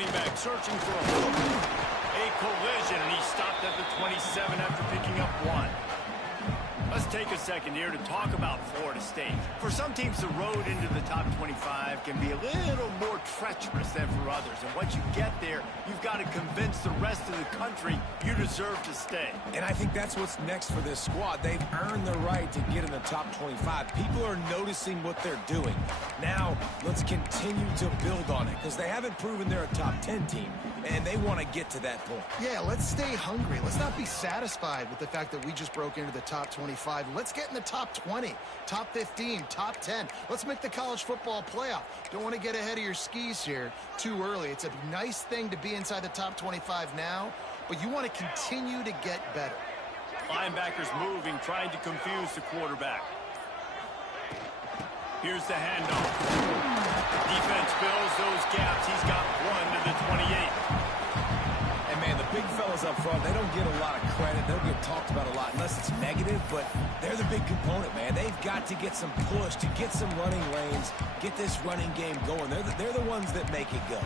running back searching for a hook. A collision, and he stopped at the 27 after picking up 1. Let's take a second here to talk about Florida State. For some teams, the road into the top 25 can be a little more treacherous than for others. And once you get there, you've got to convince the rest of the country you deserve to stay. And I think that's what's next for this squad. They've earned the right to get in the top 25. People are noticing what they're doing. Now, let's continue to build on it because they haven't proven they're a top 10 team, and they want to get to that point. Yeah, let's stay hungry. Let's not be satisfied with the fact that we just broke into the top 25. Let's get in the top 20, top 15, top 10. Let's make the college football playoff. Don't want to get ahead of your skis here too early. It's a nice thing to be inside the top 25 now, but you want to continue to get better. Linebackers moving, trying to confuse the quarterback. Here's the handoff. Defense fills those gaps. He's got 1 to the 28. And, man, the big fellas up front, they don't get a lot of credit. They'll get talked about a lot unless it's negative, but they're the big component, man. They've got to get some push, to get some running lanes, get this running game going. They're the ones that make it go.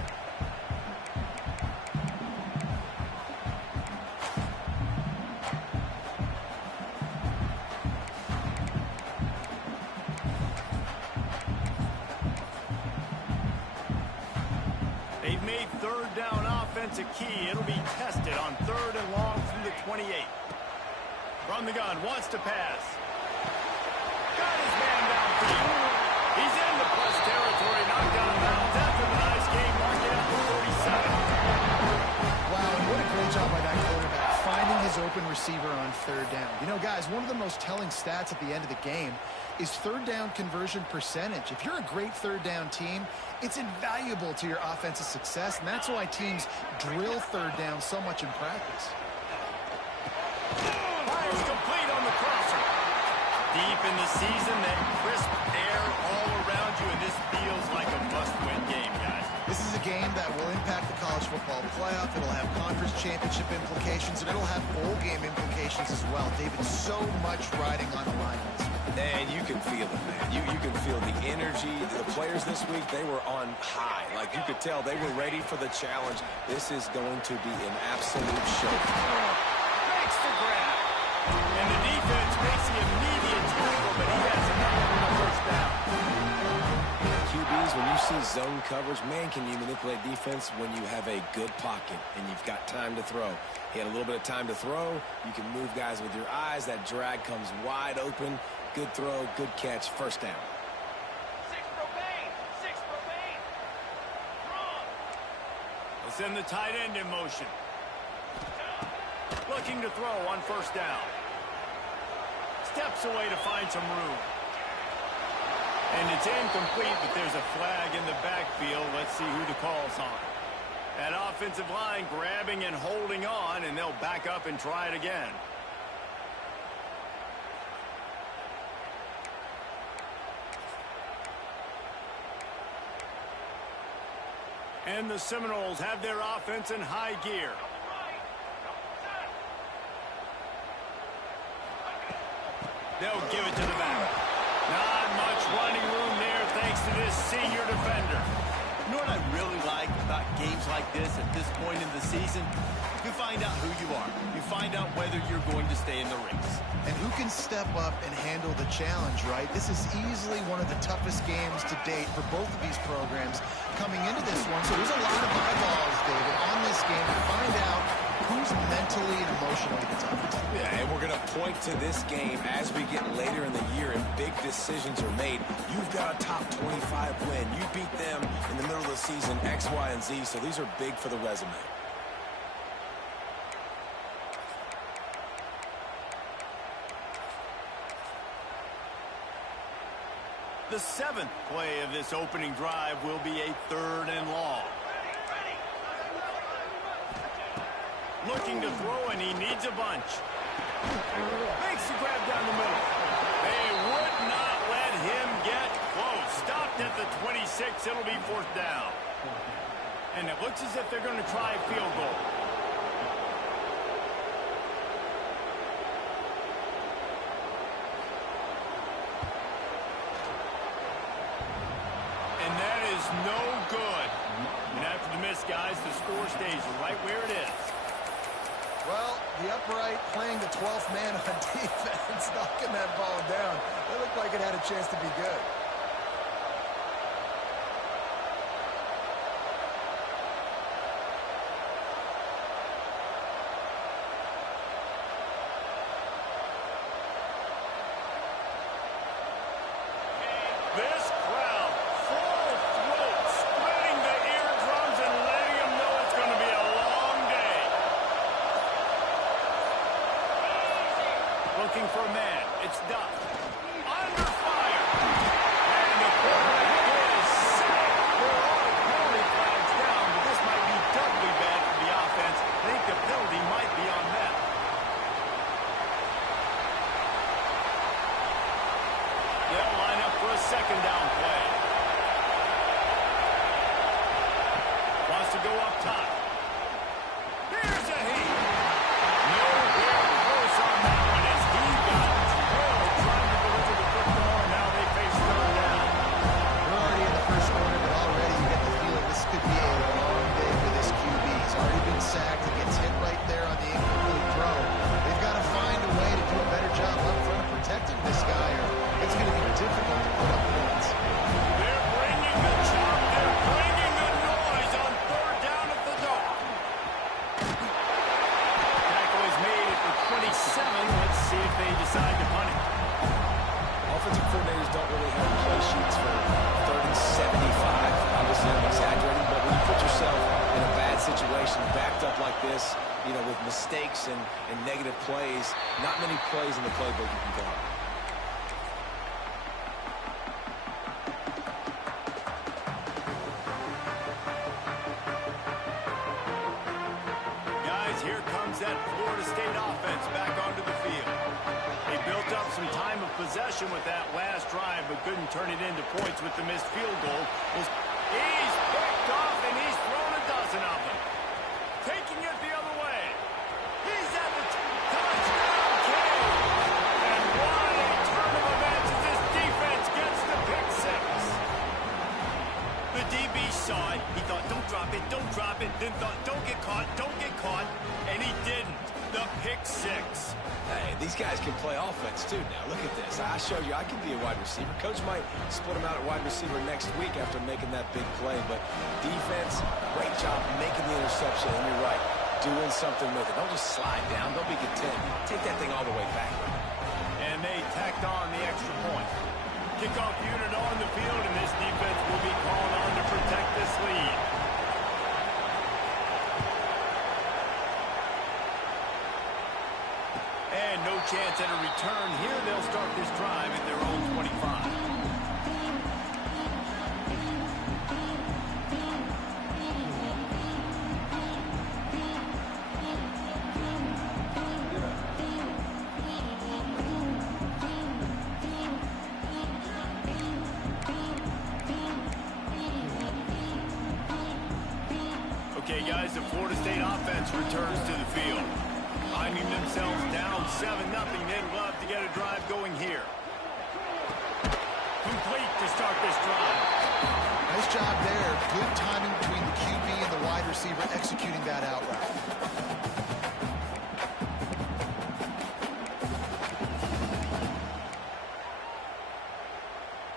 They've made third down offense a key. It'll be tested on 3rd and long from the 28. From the gun, wants to pass. Got his man downfield. He's into plus territory, knocked out of bounds after the nice game, marking at the 47. Wow, and what a great job by that quarterback, finding his open receiver on 3rd down. You know, guys, one of the most telling stats at the end of the game is 3rd down conversion percentage. If you're a great 3rd down team, it's invaluable to your offensive success, and that's why teams drill 3rd down so much in practice. Fires complete on the crosser. Deep in the season, that crisp air all around you, and this feels like a must-win game, guys. This is a game that will impact the college football playoff. It'll have conference championship implications, and it'll have bowl game implications as well. David, so much riding on the line in this one. And you can feel it, man. You can feel the energy. The players this week, they were on high. Like, you could tell they were ready for the challenge. This is going to be an absolute show. Makes the grab. And the defense makes the immediate tackle, but he has enough for the first down. QBs, when you see zone coverage, man, can you manipulate defense when you have a good pocket and you've got time to throw. He had a little bit of time to throw. You can move guys with your eyes. That drag comes wide open. Good throw, good catch, first down. Let's send the tight end in motion. Looking to throw on 1st down. Steps away to find some room. And it's incomplete, but there's a flag in the backfield. Let's see who the call's on. That offensive line grabbing and holding on, and they'll back up and try it again. And the Seminoles have their offense in high gear. They'll give it to the back. Not much running room there thanks to this senior defender. You know what I really like about games like this at this point in the season? You find out who you are. You find out whether you're going to stay in the race. And who can step up and handle the challenge, right? This is easily one of the toughest games to date for both of these programs coming into this one. So there's a lot of eyeballs, David, on this game to find out who's mentally and emotionally the toughest. Yeah, and we're going to point to this game as we get later in the year and big decisions are made. You've got a top 25 win. You beat them in the middle of the season, X, Y, and Z, so these are big for the resume. The 7th play of this opening drive will be a 3rd and long. Looking to throw, and he needs a bunch. Makes the grab down the middle. They would not let him get close. Stopped at the 26. It'll be 4th down. And it looks as if they're going to try a field goal. And that is no good. And after the this, guys. The score stays right where it is. Well, the upright playing the 12th man on defense, knocking that ball down. It looked like it had a chance to be good. This crowd, full throat, spreading the eardrums and letting them know it's going to be a long day. Looking for a man. It's Duff. Under fire. And the quarterback is sacked. There are penalty flags down, but this might be doubly bad for the offense. I think the penalty might be on them. They'll line up for a second down play. Wants to go up top. Here's a heat. Nowhere close on that one as he got drilled trying to deliver the football, and now they face third down. We're already in the first quarter, but already you get the feeling this could be a long day for this QB. He's already been sacked. He gets hit right there on the incomplete throw. They've got to find a way to do a better job up front of protecting this guy, or it's going to be difficult to put up points. They're bringing the chop. They're bringing the noise on third down at the door. Tackle is made at the 27. Let's see if they decide to punt it. Offensive coordinators don't really have play sheets for 30, 75. Obviously, I'm exaggerating, but when you put yourself in a bad situation, backed up like this, you know, with mistakes and negative plays, not many plays in the playbook you can go. Guys, here comes that Florida State offense back onto the field. They built up some time of possession with that last drive, but couldn't turn it into points with the missed field goal. He's picked off, and he's thrown a dozen of them. Taking it the other way. He's at the touchdown kick. And what a turn of events as this defense gets the pick six. The DB saw it. He thought, don't drop it. Then thought, don't get caught. And he didn't. The pick six. Hey, these guys can play offense too now. Look at this. I showed you I can be a wide receiver. Coach might split him out at wide receiver next week after making that big play. But defense, great job making the interception. And you're right, doing something with it. Don't just slide down. Don't be content. Take that thing all the way back. And they tacked on the extra point. Kickoff unit on the field, and this defense will be called on to protect this lead. And no chance at a return here. They'll start this drive at their own 25. Okay, guys, the Florida State offense returns to the field. Finding themselves down 7-0, they'd love to get a drive going here. Complete to start this drive. Nice job there. Good timing between the QB and the wide receiver executing that out route.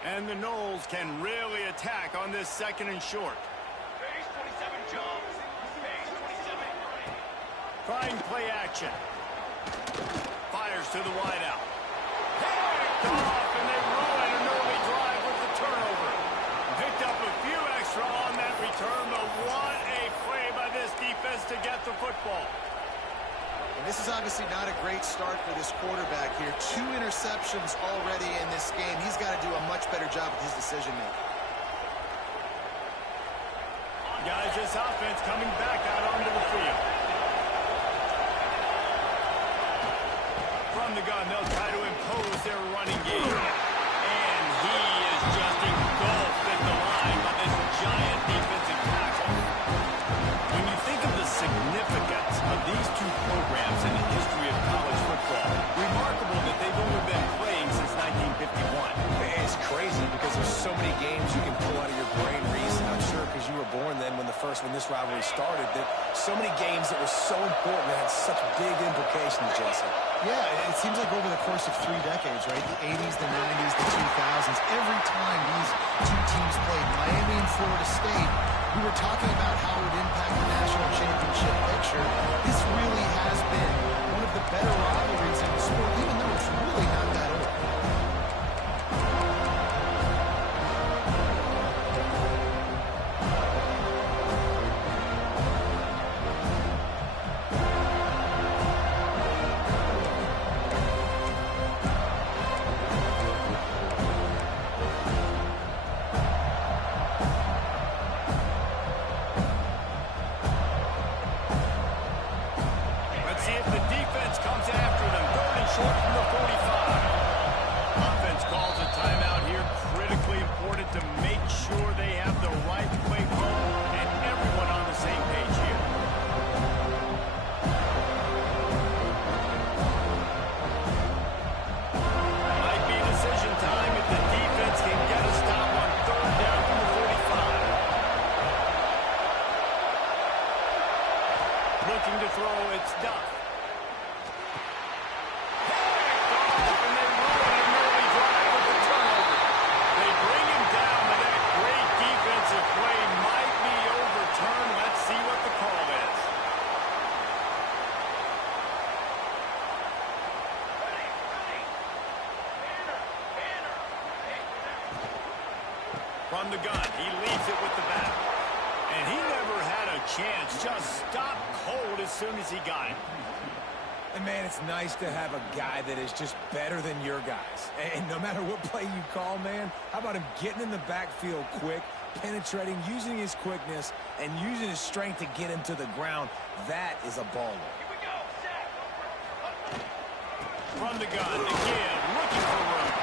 And the Noles can really attack on this second and short. Trying play action. Fires to the wideout. Picked off, and they ruin an early drive with the turnover. Picked up a few extra on that return, but what a play by this defense to get the football. And this is obviously not a great start for this quarterback here. 2 interceptions already in this game. He's got to do a much better job with his decision-making. Guys, this offense coming back out onto the field. From the gun, they'll try to impose their running game. And he is just engulfed at the line by this giant defensive tackle. When you think of the significance of these two programs in the history of college football, remarkable that they've only been playing since 1951. It's crazy because there's so many games you can pull out of your brain, Reese. And I'm sure because you were born then when the first course, when this rivalry started, that so many games that were so important that had such big implications, Jesse. Yeah, it seems like over the course of 3 decades, right? The 80s, the 90s, the 2000s, every time these two teams played, Miami and Florida State, we were talking about how it would impact the national championship picture. This really has been one of the better rivalries in the sport, even though it's really not that old. Looking to throw, it's Duff. And they ruin an early drive with the turnover. They bring him down, but that great defensive play might be overturned. Let's see what the call is. From the gun, he leads it with the back. And he never had a chance, just stopped cold as soon as he got it. And, man, it's nice to have a guy that is just better than your guys. And no matter what play you call, man, how about him getting in the backfield quick, penetrating, using his quickness, and using his strength to get him to the ground? That is a baller. From the gun, the give, looking for room.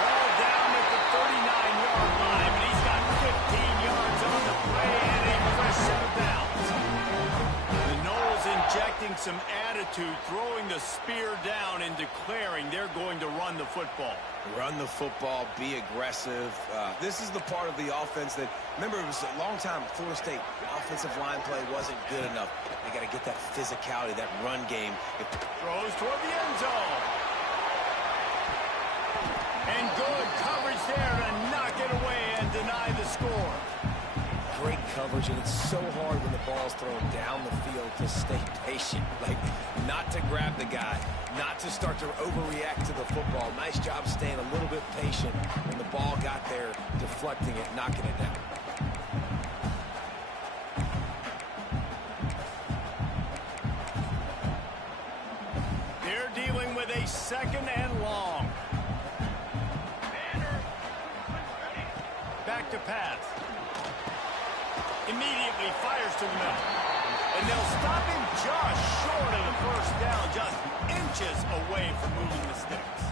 Ball down at the 39-yard line, but he's got 15 yards on the play and a fresh set of downs. The Noles injecting some attitude, throwing the spear down and declaring they're going to run the football. Run the football, be aggressive. This is the part of the offense that, remember, it was a long time Florida State offensive line play wasn't good enough. They got to get that physicality, that run game. Throws toward the end zone. And good coverage there to knock it away and deny the score. Great coverage, and it's so hard when the ball's thrown down the field to stay patient. Like, not to grab the guy, not to start to overreact to the football. Nice job staying a little bit patient when the ball got there, deflecting it, knocking it down. They're dealing with a second and long. Back to pass. Immediately fires to the middle. And they'll stop him just short of the first down, just inches away from moving the sticks.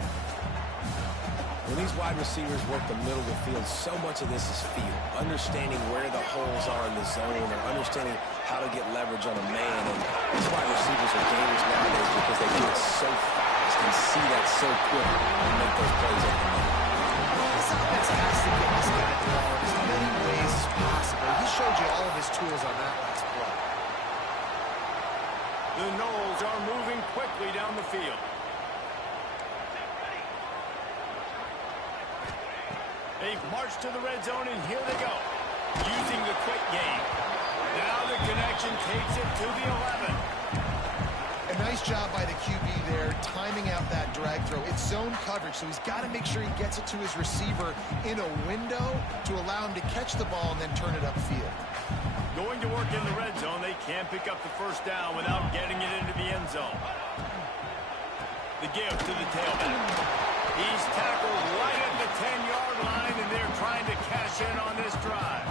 When these wide receivers work the middle of the field, so much of this is feel. Understanding where the holes are in the zone, or understanding how to get leverage on a man. And these wide receivers are dangerous nowadays because they do it so fast and see that so quick and make those plays over the middle. This offense has to get this guy the ball in as many ways as possible. He showed you all of his tools on that last play. The Noles are moving quickly down the field. They march to the red zone, and here they go, using the quick game. Now the connection takes it to the 11. A nice job by the QB there, timing out that drag throw. It's zone coverage, so he's got to make sure he gets it to his receiver in a window to allow him to catch the ball and then turn it upfield. Going to work in the red zone, they can't pick up the first down without getting it into the end zone. The give to the tailback. He's tackled right at the 10-yard line, and they're trying to cash in on this drive.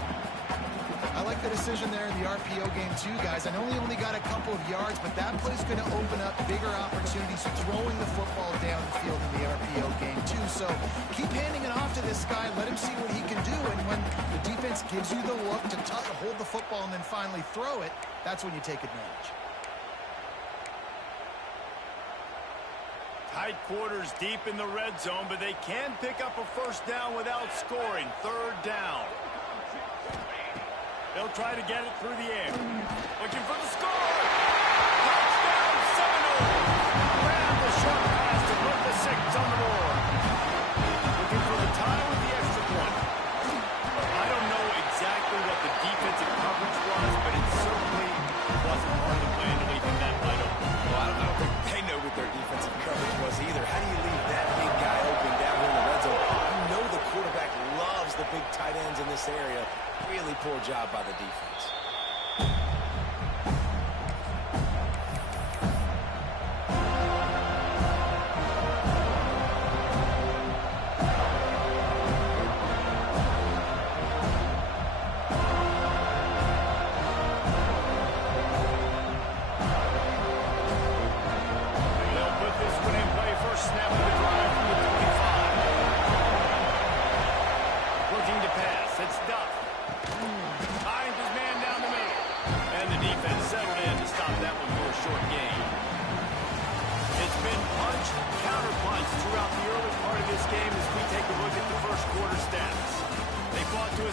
I like the decision there in the RPO game too, guys. I know he only got a couple of yards, but that play's going to open up bigger opportunities throwing the football down the field in the RPO game too. So keep handing it off to this guy. Let him see what he can do. And when the defense gives you the look to hold the football and then finally throw it, that's when you take advantage. Tight quarters deep in the red zone, but they can pick up a first down without scoring. Third down. They'll try to get it through the air. Looking for the score. Touchdown, Seminoles. Grab the short pass to put the 6 on the board. Looking for the tie with the extra point. I don't know exactly what the defensive coverage was, but it certainly wasn't part of the plan to leave him that wide open. Well, I don't think they know what their defensive coverage was either. How do you leave that big guy open down here in the red zone? You know the quarterback loves the big tight ends in this area. Really poor job by the defense.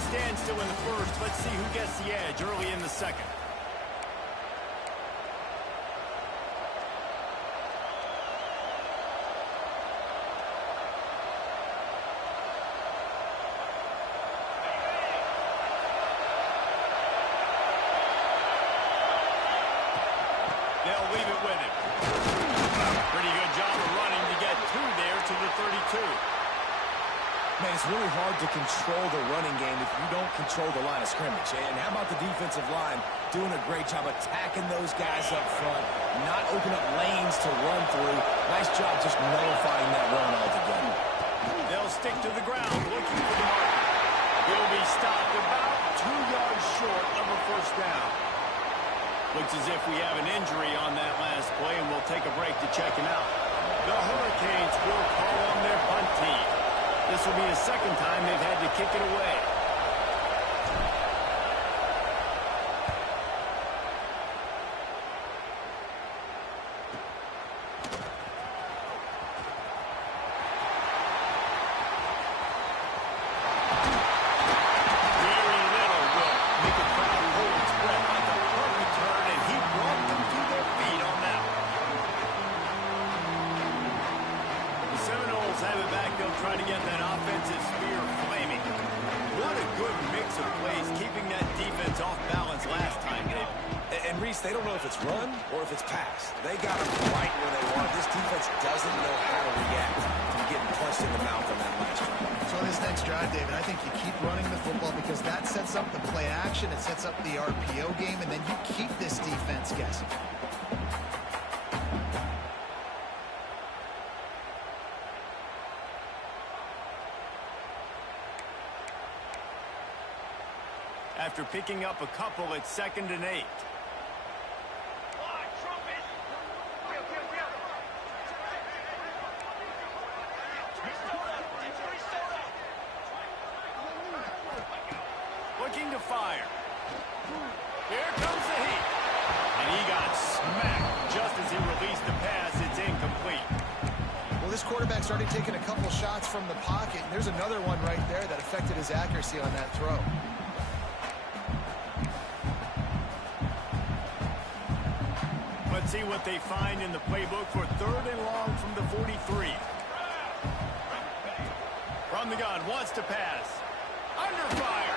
Standstill in the first. Let's see who gets the edge early in the second. They'll leave it with him. Pretty good job of running to get 2 there to the 32. Man, it's really hard to control the running game if you don't control the line of scrimmage. And how about the defensive line doing a great job attacking those guys up front, not opening up lanes to run through. Nice job just nullifying that run altogether. They'll stick to the ground looking for the marker. He'll be stopped about 2 yards short of a first down. Looks as if we have an injury on that last play, and we'll take a break to check him out. The Hurricanes will call on their punt team. This will be the second time they've had to kick it away. Very little will make a crowd hold its breath like a perfect turn, and he brought them to their feet on that one. The Seminoles have it back. They'll try to get that offensive spear flaming. What a good mix of plays, keeping that defense off balance last time, Dave. And Reese, they don't know if it's run or if it's pass. They got them right where they want. This defense doesn't know how to react to getting punched in the mouth on that last drive. So on this next drive, David, I think you keep running the football because that sets up the play action, it sets up the RPO game, and then you keep this defense guessing. After picking up a couple, it's 2nd and 8. Looking to fire. Here comes the heat. And he got smacked just as he released the pass. It's incomplete. Well, this quarterback's already taken a couple shots from the pocket, and there's another one right there that affected his accuracy on that throw. Let's see what they find in the playbook for 3rd and long from the 43. From the gun, wants to pass. Under fire.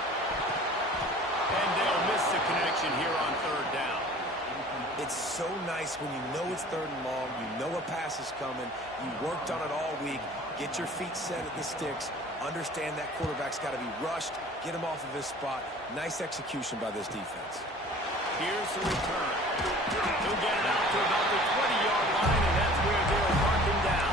And they'll miss the connection here on 3rd down. It's so nice when you know it's 3rd and long, you know a pass is coming, you worked on it all week, get your feet set at the sticks, understand that quarterback's got to be rushed, get him off of his spot. Nice execution by this defense. Here's the return. He'll get it out to about the 20-yard line, and that's where they'll mark him down.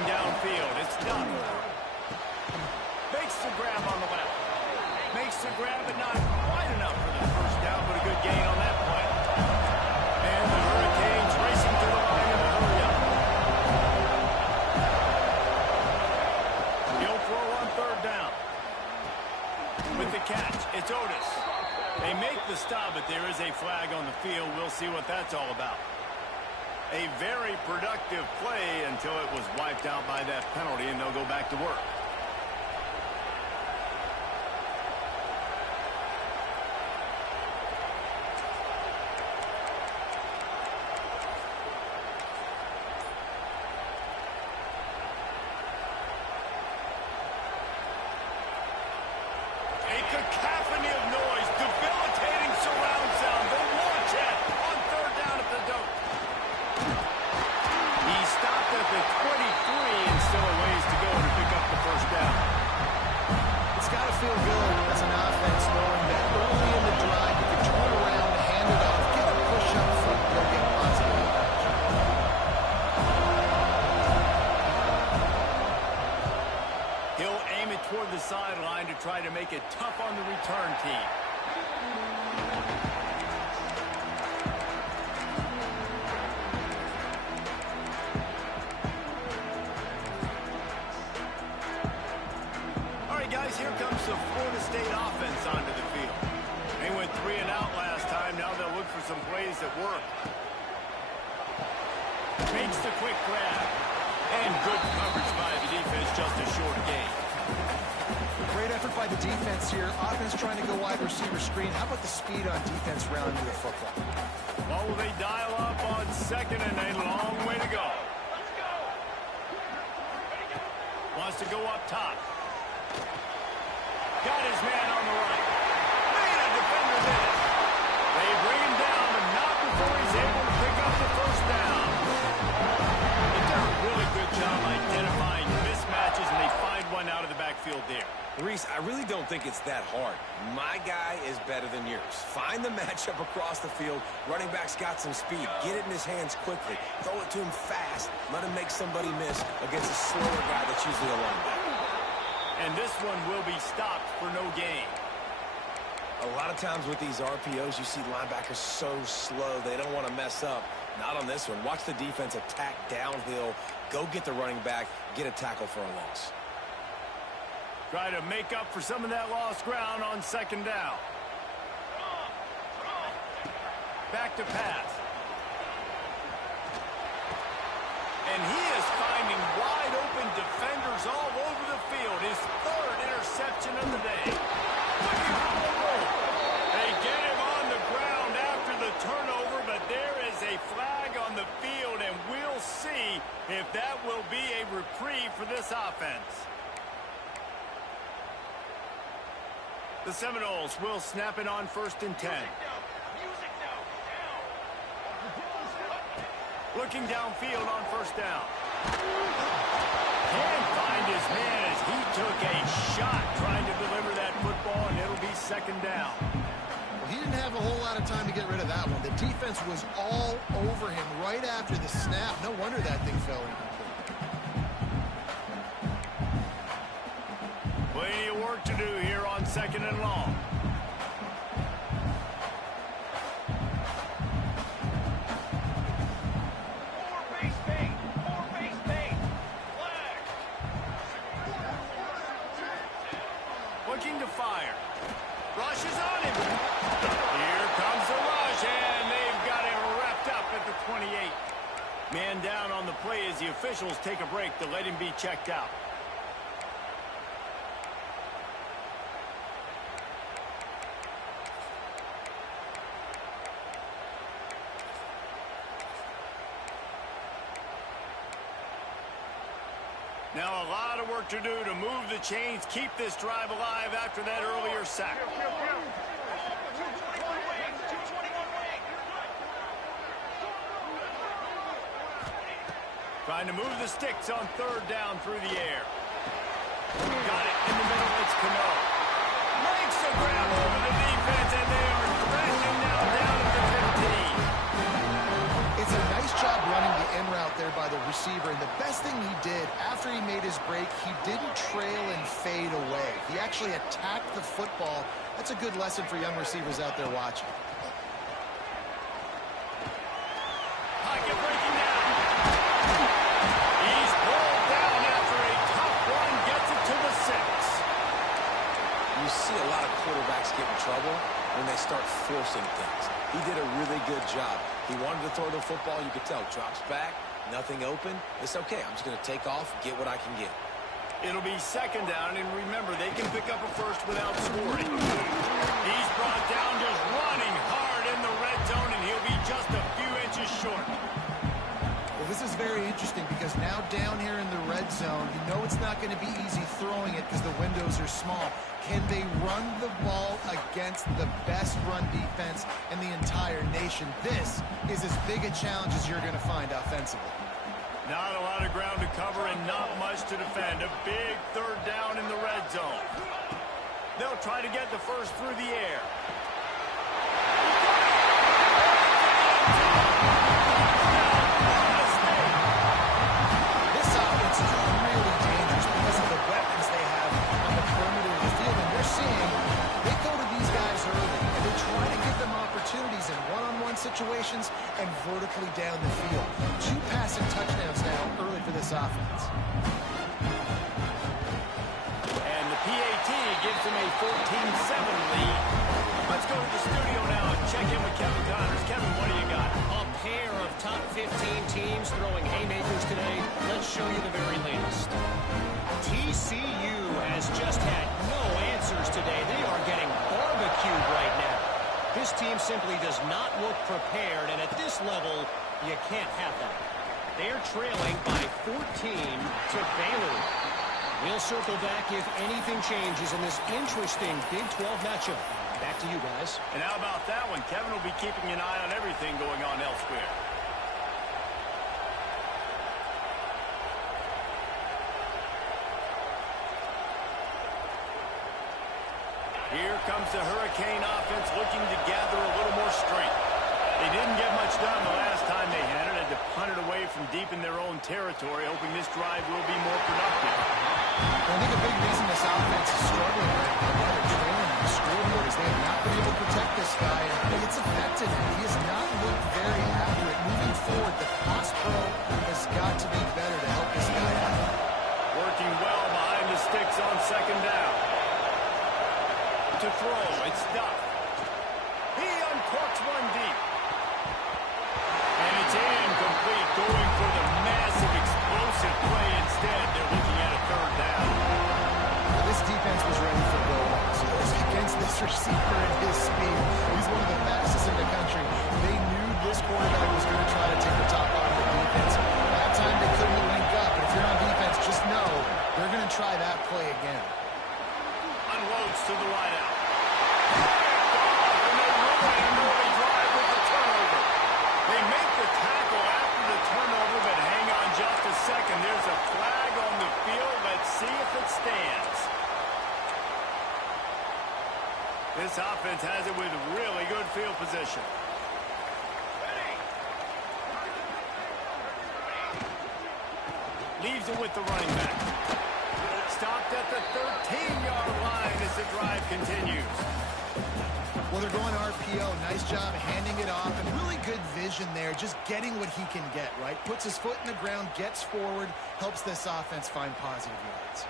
Looking downfield, it's done. Makes the grab on the left. Makes the grab, but not quite enough for the first down, but a good gain on that play. And the Hurricanes racing to the line in a hurry-up. He'll throw on third down. With the catch, it's Otis. They make the stop, but there is a flag on the field. We'll see what that's all about. A very productive play until it was wiped out by that penalty, and they'll go back to work. Cacophony of noise, debilitating surround sound. The warhead on third down at the dope. He stopped at the 23 and still a ways to go to pick up the first down. It's got to feel good as an offense knowing that early in the drive you can turn around, hand it off, get a push up front, go get positive. He'll aim it toward the sideline to try to make it tough on the return team. All right, guys, here comes the Florida State offense onto the field. They went 3 and out last time. Now they'll look for some plays that work. Makes the quick grab. And good coverage by the defense, just a short gain. Great effort by the defense here. Offense trying to go wide receiver screen. How about the speed on defense rounding the football? Well, will they dial up on second and a long way to go? Wants to go up top. Got his man on the right. Made a defender miss. They bring him down, but not before he's able to pick up the first down. They do a really good job identifying mismatches, and they find one out of the backfield there. Reese, I really don't think it's that hard. My guy is better than yours. Find the matchup across the field. Running back's got some speed. Get it in his hands quickly. Throw it to him fast. Let him make somebody miss against a slower guy that's usually a linebacker. And this one will be stopped for no gain. A lot of times with these RPOs, you see linebackers so slow. They don't want to mess up. Not on this one. Watch the defense attack downhill. Go get the running back. Get a tackle for a loss. Try to make up for some of that lost ground on second down. Back to pass. And he is finding wide open defenders all over the field. His third interception of the day. They get him on the ground after the turnover, but there is a flag on the field, and we'll see if that will be a reprieve for this offense. The Seminoles will snap it on 1st and 10. Looking downfield on first down. Can't find his man as he took a shot trying to deliver that football, and it'll be second down. Well, he didn't have a whole lot of time to get rid of that one. The defense was all over him right after the snap. No wonder that thing fell incomplete. Plenty of work to do here on second and long. Looking to fire. Rush is on him. Here comes the rush, and they've got him wrapped up at the 28. Man down on the play as the officials take a break to let him be checked out. Now a lot of work to do to move the chains, keep this drive alive after that earlier sack. Trying to move the sticks on third down through the air. Got it in the middle, it's Cano. Makes the grab over the defense, and they are threatening now down at the 15. It's a nice job running the in route there by the receiver, and the best thing he did after actually attack the football. That's a good lesson for young receivers out there watching. Pocket breaking down. He's pulled down after a tough run, gets it to the 6. You see a lot of quarterbacks get in trouble when they start forcing things. He did a really good job. He wanted to throw the football. You could tell. Drops back, nothing open. It's okay. I'm just going to take off, get what I can get. It'll be 2nd down, and remember, they can pick up a first without scoring. He's brought down just running hard in the red zone, and he'll be just a few inches short. Well, this is very interesting because now down here in the red zone, you know it's not going to be easy throwing it because the windows are small. Can they run the ball against the best run defense in the entire nation? This is as big a challenge as you're going to find offensively. Not a lot of ground to cover and not much to defend. A big 3rd down in the red zone. They'll try to get the first through the air. This offense is really dangerous because of the weapons they have on the perimeter of the field. And you're seeing they go to these guys early, and they try to give them opportunities in one-on-one situations and vertically down the field. 2 passing touchdowns now early for this offense. And the PAT gives them a 14-7 lead. Let's go to the studio now and check in with Kevin Connors. Kevin, what do you got? A pair of top 15 teams throwing haymakers today. Let's show you the very latest. TCU has just had no answers today. They are getting barbecued right now. This team simply does not look prepared, and at this level, you can't have that. They're trailing by 14 to Baylor. We'll circle back if anything changes in this interesting Big 12 matchup. Back to you guys. And how about that one? Kevin will be keeping an eye on everything going on elsewhere. Here comes the Hurricane offense looking to gather a little more strength. They didn't get much done the last time they had it. Had to punt it away from deep in their own territory, hoping this drive will be more productive. I think a big reason this offense is struggling right now, they're trailing on the scoreboard, is they have not been able to protect this guy, and it's affected him. He has not looked very accurate. Moving forward, the pass pro has got to be better to help this guy out. Working well behind the sticks on 2nd down. To throw, it's Duff. He uncorks one deep. And it's incomplete, going for the massive explosive play instead. They're looking at a 3rd down. This defense was ready for goals against this receiver and his speed. He's one of the fastest in the country. They knew this quarterback was going to try to take the top off the defense. That time they couldn't link up, but if you're on defense, just know they're going to try that play again. Unloads to the right out. And they ruin an early drive with the turnover. They make the tackle after the turnover, but hang on just a second. There's a flag on the field. Let's see if it stands. This offense has it with really good field position. Leaves it with the running back. Stopped at the 13-yard line as the drive continues. Well, they're going RPO. Nice job handing it off, and really good vision there, just getting what he can get, right? Puts his foot in the ground, gets forward, helps this offense find positive yards.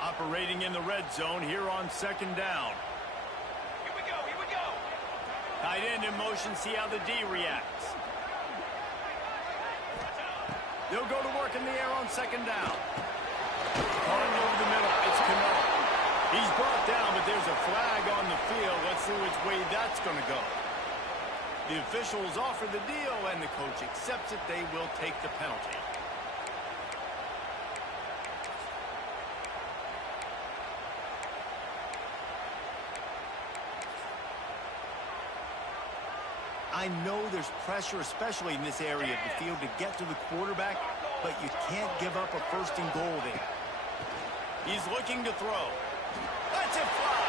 Operating in the red zone here on 2nd down. Here we go, here we go. Tight end in motion, see how the D reacts. They'll go to work in the air on 2nd down. Calling over the middle, it's Cano. He's brought down, but there's a flag on the field. Let's see which way that's going to go. The officials offer the deal, and the coach accepts it. They will take the penalty. I know there's pressure, especially in this area of the field, to get to the quarterback, but you can't give up a 1st and goal there. He's looking to throw. Let's it fly.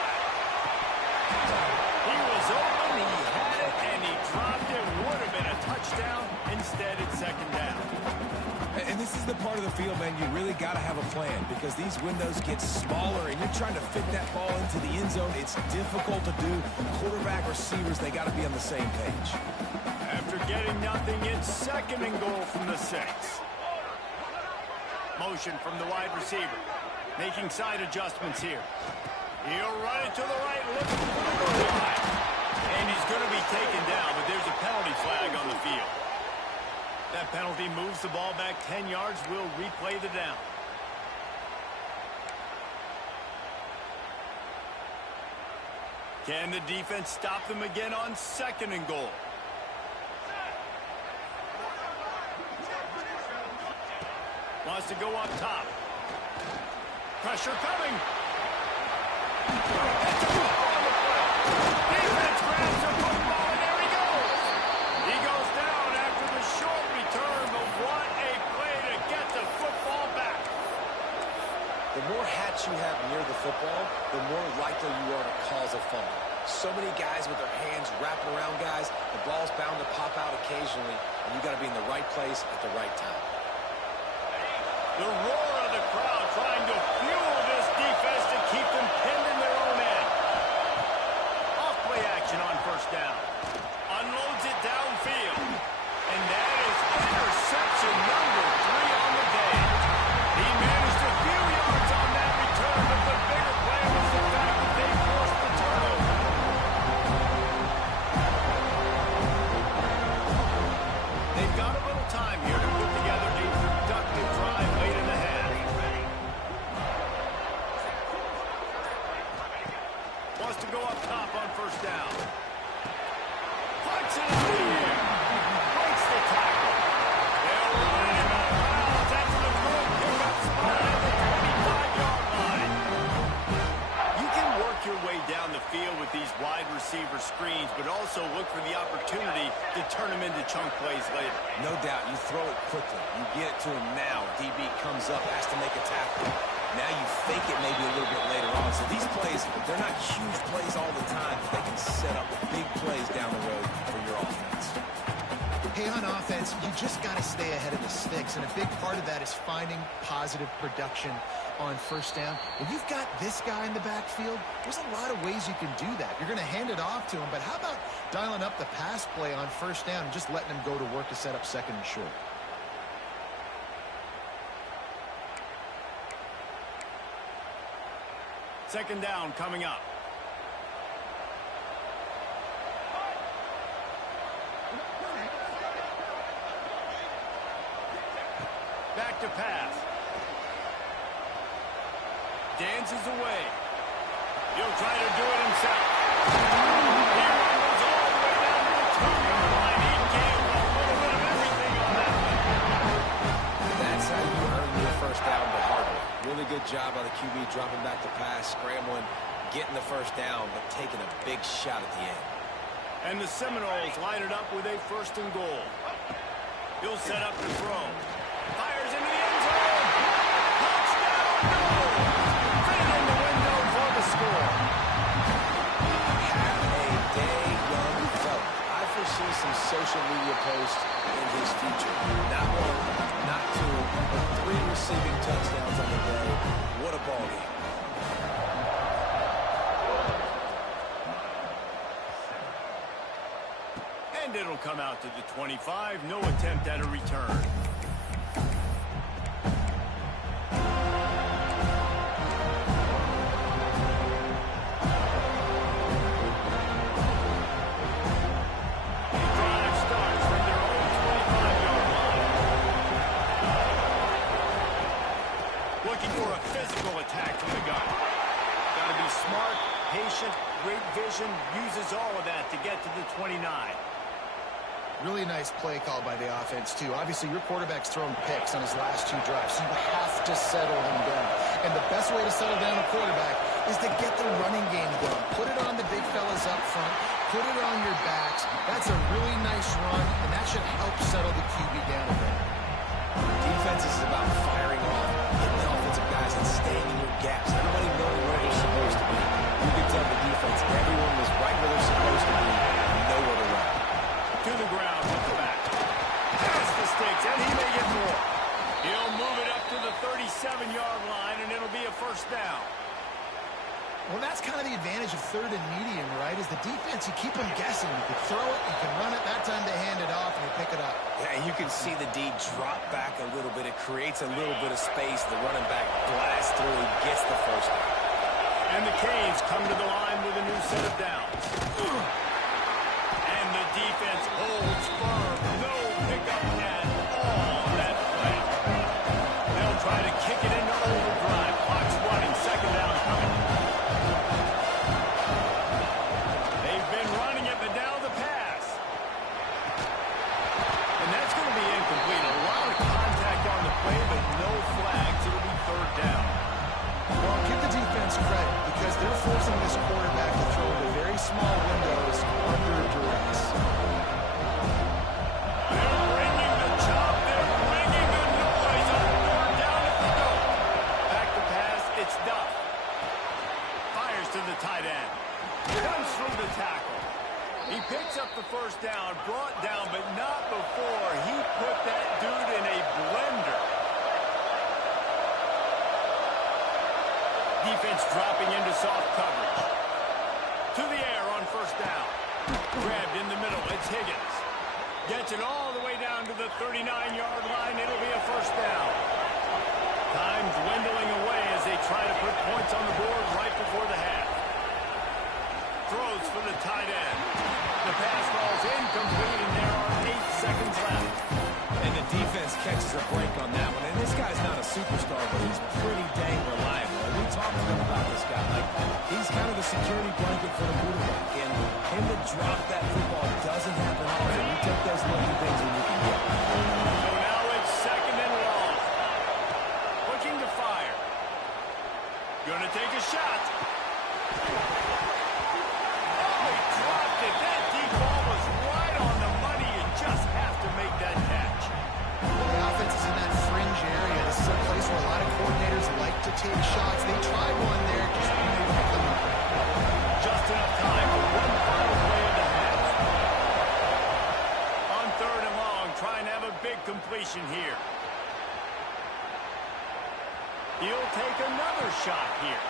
He was open, he had it, and he dropped it. Would have been a touchdown. Instead, it's 2nd down. And this is is the part of the field, man, you really got to have a plan because these windows get smaller and you're trying to fit that ball into the end zone. It's difficult to do. Quarterback, receivers, they got to be on the same page. After getting nothing, it's 2nd and goal from the 6. Motion from the wide receiver. Making side adjustments here. He'll run it to the right, looking for the goal line. And he's going to be taken down, but there's a penalty flag on the field. That penalty moves the ball back 10 yards. We'll replay the down. Can the defense stop them again on 2nd and goal? Wants to go up top. Pressure coming. Defense grabs the football, and there he goes. He goes down after the short return, but what a play to get the football back. The more hats you have near the football, the more likely you are to cause a fumble. So many guys with their hands wrapping around guys, the ball's bound to pop out occasionally, and you got to be in the right place at the right time. The roar of the crowd trying to fuel this defense to keep them pinned in their own end. Off-play action on 1st down. Unloads it downfield. And that is interception number 3 on the day. He managed a few yards on that return, but the bigger play was the fact that they forced the turnover. They've got a little time here to put together a productive drive late in the half. Wants to go up top on 1st down. Punts it in the air. Breaks the tackle. They'll run him out of bounds. That's the good pickup spot at the 25-yard line. You can work your way down the field with these wide receiver screens, but also look for the opportunity to turn them into chunk plays later. No doubt, you throw it quickly. You get it to him now. DB comes up, has to make a tackle. Now you fake it maybe a little bit later on. So these plays, they're not huge plays all the time, but they can set up big plays down the road for your offense. Hey, on offense, you just got to stay ahead of the sticks, and a big part of that is finding positive production on 1st down. When you've got this guy in the backfield, there's a lot of ways you can do that. You're going to hand it off to him, but how about dialing up the pass play on 1st down and just letting him go to work to set up 2nd and short? Second down coming up. Back to pass. Dances away. He'll try to do it himself. He runs all the way down to the 2-yard line. He gambled a little bit of everything on that one. That's how you earn your 1st down the hard way. Really good job by the QB dropping back the pass, scrambling, getting the 1st down, but taking a big shot at the end. And the Seminoles line it up with a 1st and goal. He'll set up to throw. Fires into the end zone. Touchdown, goal. Fit in the window for the score. Have a day, young fella. I foresee some social media posts in his future. Not 1, not 2, but 3 receiving touchdowns on the day. What a ball game. And it'll come out to the 25. No attempt at a return. Drive starts from their own 25-yard line. Looking for a physical attack from the gun. Got to be smart, patient, great vision, uses all of that to get to the 29. Really nice play call by the offense, too. Obviously, your quarterback's thrown picks on his last 2 drives, so you have to settle him down. And the best way to settle down a quarterback is to get the running game going. Put it on the big fellas up front. Put it on your backs. That's a really nice run, and that should help settle the QB down a bit. Defense is about firing off, hitting the offensive guys, and staying in your gaps. Everybody knowing where they're supposed to be. You can tell the defense, everyone was right where they're supposed to be, and nowhere to run. To the ground with the back. Past the sticks, and he may get more. He'll Well, that's kind of the advantage of third and medium, right? Is the defense, you keep them guessing. You can throw it, you can run it. That time they hand it off and you pick it up. Yeah, you can see the D drop back a little bit. It creates a little bit of space. The running back blasts through. He gets the first down. And the Canes come to the line with a new set of downs. And the defense holds firm. No pickup at all on that play. They'll try to kick it into overdrive. Clock's running. Second down coming. They've been running it, but now the pass. And that's going to be incomplete. A lot of contact on the play, but no flags. It'll be third down. Well, give the defense credit because they're forcing this quarterback to throw into very small windows under duress. They're bringing the chop. They're bringing the noise on third down if they go. Back to pass. It's Duff. Fires to the tight end. Comes through the tackle. He picks up the first down, brought down, but not before he put that dude in a blender. Defense dropping into soft coverage. To the air on first down. Grabbed in the middle. It's Higgins. Gets it all the way down to the 39-yard line. It'll be a first down. Time dwindling away as they try to put points on the board right before the half. Throws for the tight end. The pass falls incomplete, and there are 8 seconds left. And the defense catches a break on that one. And this guy's not a superstar, but he's pretty dang reliable. And we talked to him about this guy. Like, he's kind of the security blanket for the quarterback. And him to drop that football doesn't happen often. You take those lucky things when you can get them. So now it's second and long. Looking to fire. Gonna take a shot. Oh, he dropped it. That deep ball was right on the money. You just have to make that catch. Well, the offense is in that fringe area. This is a place where a lot of coordinators like to take shots. They tried one there, just couldn't even pick them up. Just enough time for one final play of the half. On third and long, trying to have a big completion here. He'll take another shot here.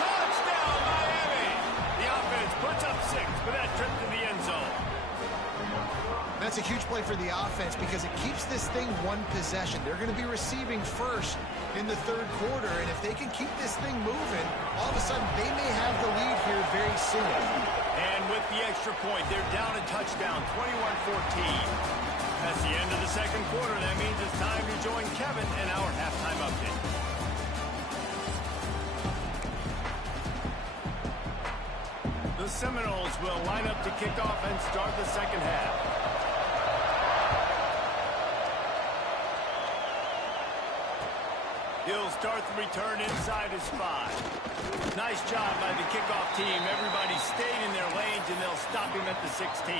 Touchdown, Miami! The offense puts up 6 for that trip to the end zone. That's a huge play for the offense because it keeps this thing one possession. They're going to be receiving first in the third quarter, and if they can keep this thing moving, all of a sudden they may have the lead here very soon. And with the extra point, they're down a touchdown, 21-14. That's the end of the second quarter. That means it's time to join Kevin in our halftime update. The Seminoles will line up to kick off and start the second half. He'll start the return inside his 5. Nice job by the kickoff team. Everybody stayed in their lanes, and they'll stop him at the 16.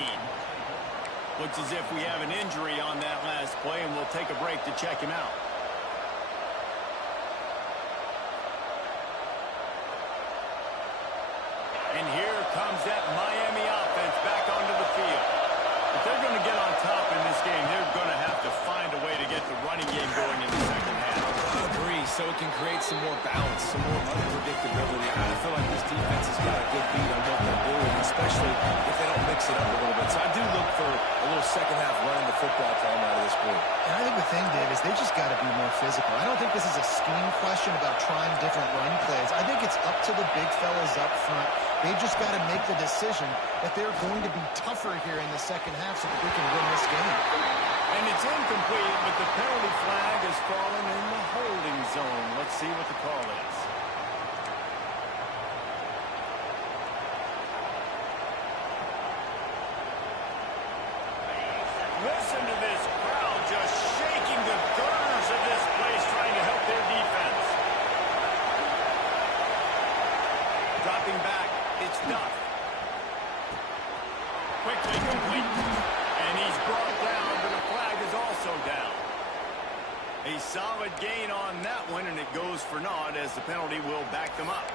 Looks as if we have an injury on that last play, and we'll take a break to check him out. And here comes that Miami offense back onto the field. If they're going to get on top in this game, they're going to have to find a way to get the running game going in the second half. I agree, so it can create some more balance, some more unpredictability. I feel like this defense has got a good beat on what they're doing, especially if they don't mix it up a little bit. So I do look for a little second half running the football from out of this group. And I think the thing, Dave, is they just got to be more physical. I don't think this is a scheme question about trying different run plays. I think it's up to the big fellas up front. They've just got to make the decision that they're going to be tougher here in the second half so that they can win this game. And it's incomplete, but the penalty flag has fallen in the holding zone. Let's see what the call is. Listen to this crowd just shaking the girders of this place, trying to help their defense. Dropping back, it's Duff. Quickly complete. And he's brought down, but the flag is also down. A solid gain on that one, and it goes for naught as the penalty will back them up.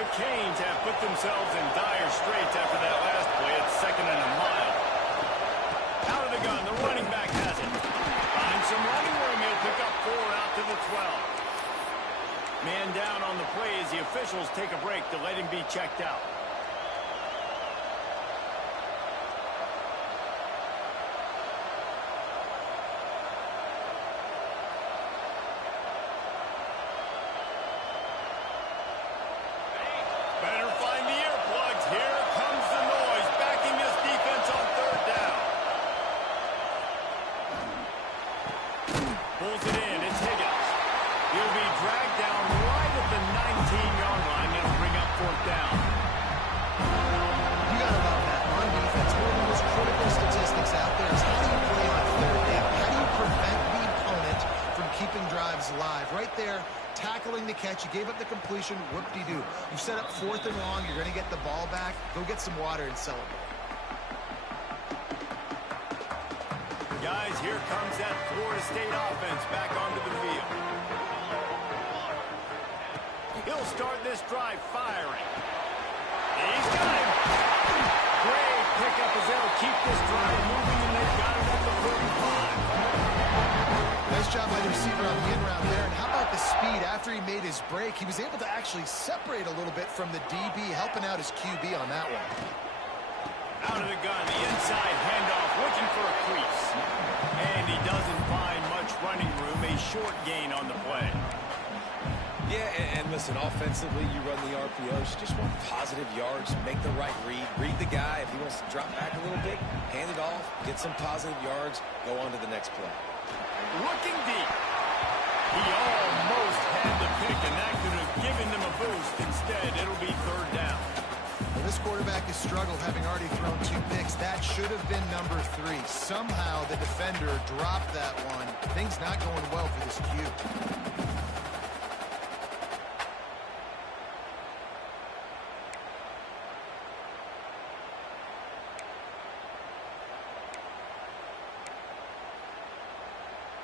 The Canes have put themselves in dire straits after that last play. It's 2nd and a mile. Out of the gun, the running back has it. Finds some running room. He'll pick up 4 out to the 12. Man down on the play as the officials take a break to let him be checked out. Better find the earplugs. Here comes the noise, backing this defense on 3rd down. Pulls it in. It's Higgins. He'll be dragged down right at the 19-yard line. It'll bring up 4th down. You got to love that on defense. One of the most critical statistics out there is how do you play on 3rd down? How do you prevent the opponent from keeping drives alive? Right there, tackling the catch. You gave up the completion. Whoop-de-doo. You set up 4th and long. You're going to get the ball back. Go get some water and celebrate. Guys, here comes that Florida State offense back onto the field. He'll start this drive firing. He's got him. Great pickup as they'll keep this drive moving, and they've got it at the 45. Nice job by the receiver on the in-round there. And how about the speed? After he made his break, he was able to actually separate a little bit from the DB, helping out his QB on that one. Out of the gun, the inside handoff, looking for a crease. And he doesn't find much running room, a short gain on the play. Yeah, and listen, offensively, you run the RPOs. You just want positive yards, make the right read. Read the guy. If he wants to drop back a little bit, hand it off, get some positive yards, go on to the next play. Looking deep. He almost had the pick, and that could have given them a boost. Instead, it'll be 3rd down. Well, this quarterback has struggled, having already thrown 2 picks. That should have been number 3. Somehow the defender dropped that one. Things not going well for this Q.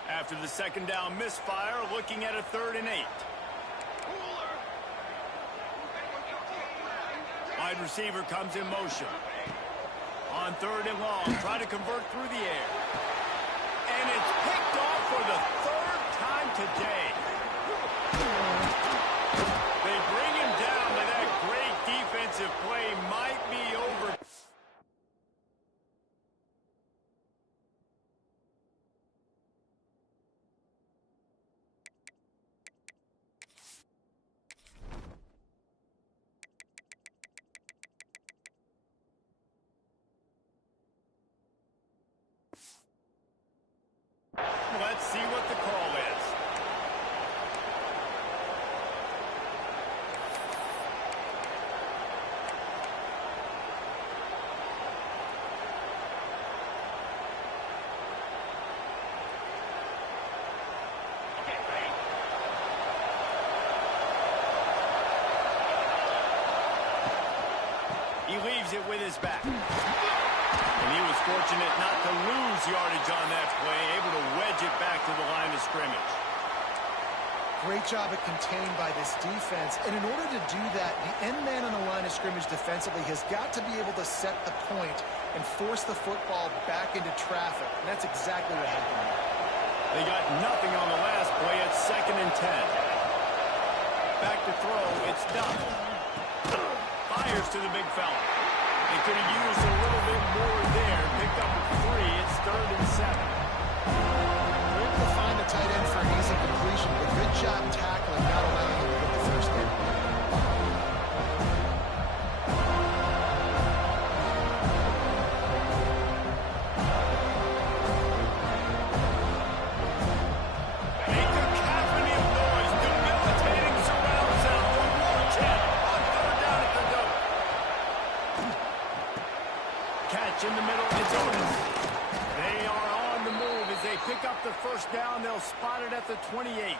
After the 2nd down misfire, looking at a 3rd and 8. Wide receiver comes in motion. On 3rd and long, try to convert through the air. And it's picked off for the 3rd time today. They bring him down, but that great defensive play might be over. Let's see what the call is. He leaves it with his back. And he was fortunate not to lose yardage on that play, able to wedge it back to the line of scrimmage. Great job at contained by this defense. And in order to do that, the end man on the line of scrimmage defensively has got to be able to set the point and force the football back into traffic. And that's exactly what happened. They got nothing on the last play at 2nd and 10. Back to throw, it's Duff. Fires to the big fella. They could have used a little bit more there. Picked up 3. It's 3rd and 7. They're able to find the tight end for an easy completion, but good job tackling, not allowing him to get the 1st down. Make a cacophony of noise. Debilitating surround sound. One more chant on 3rd down at the goal. Catch in the middle. It's Otis. They are on the move as they pick up the 1st down. They'll spot it at the 28.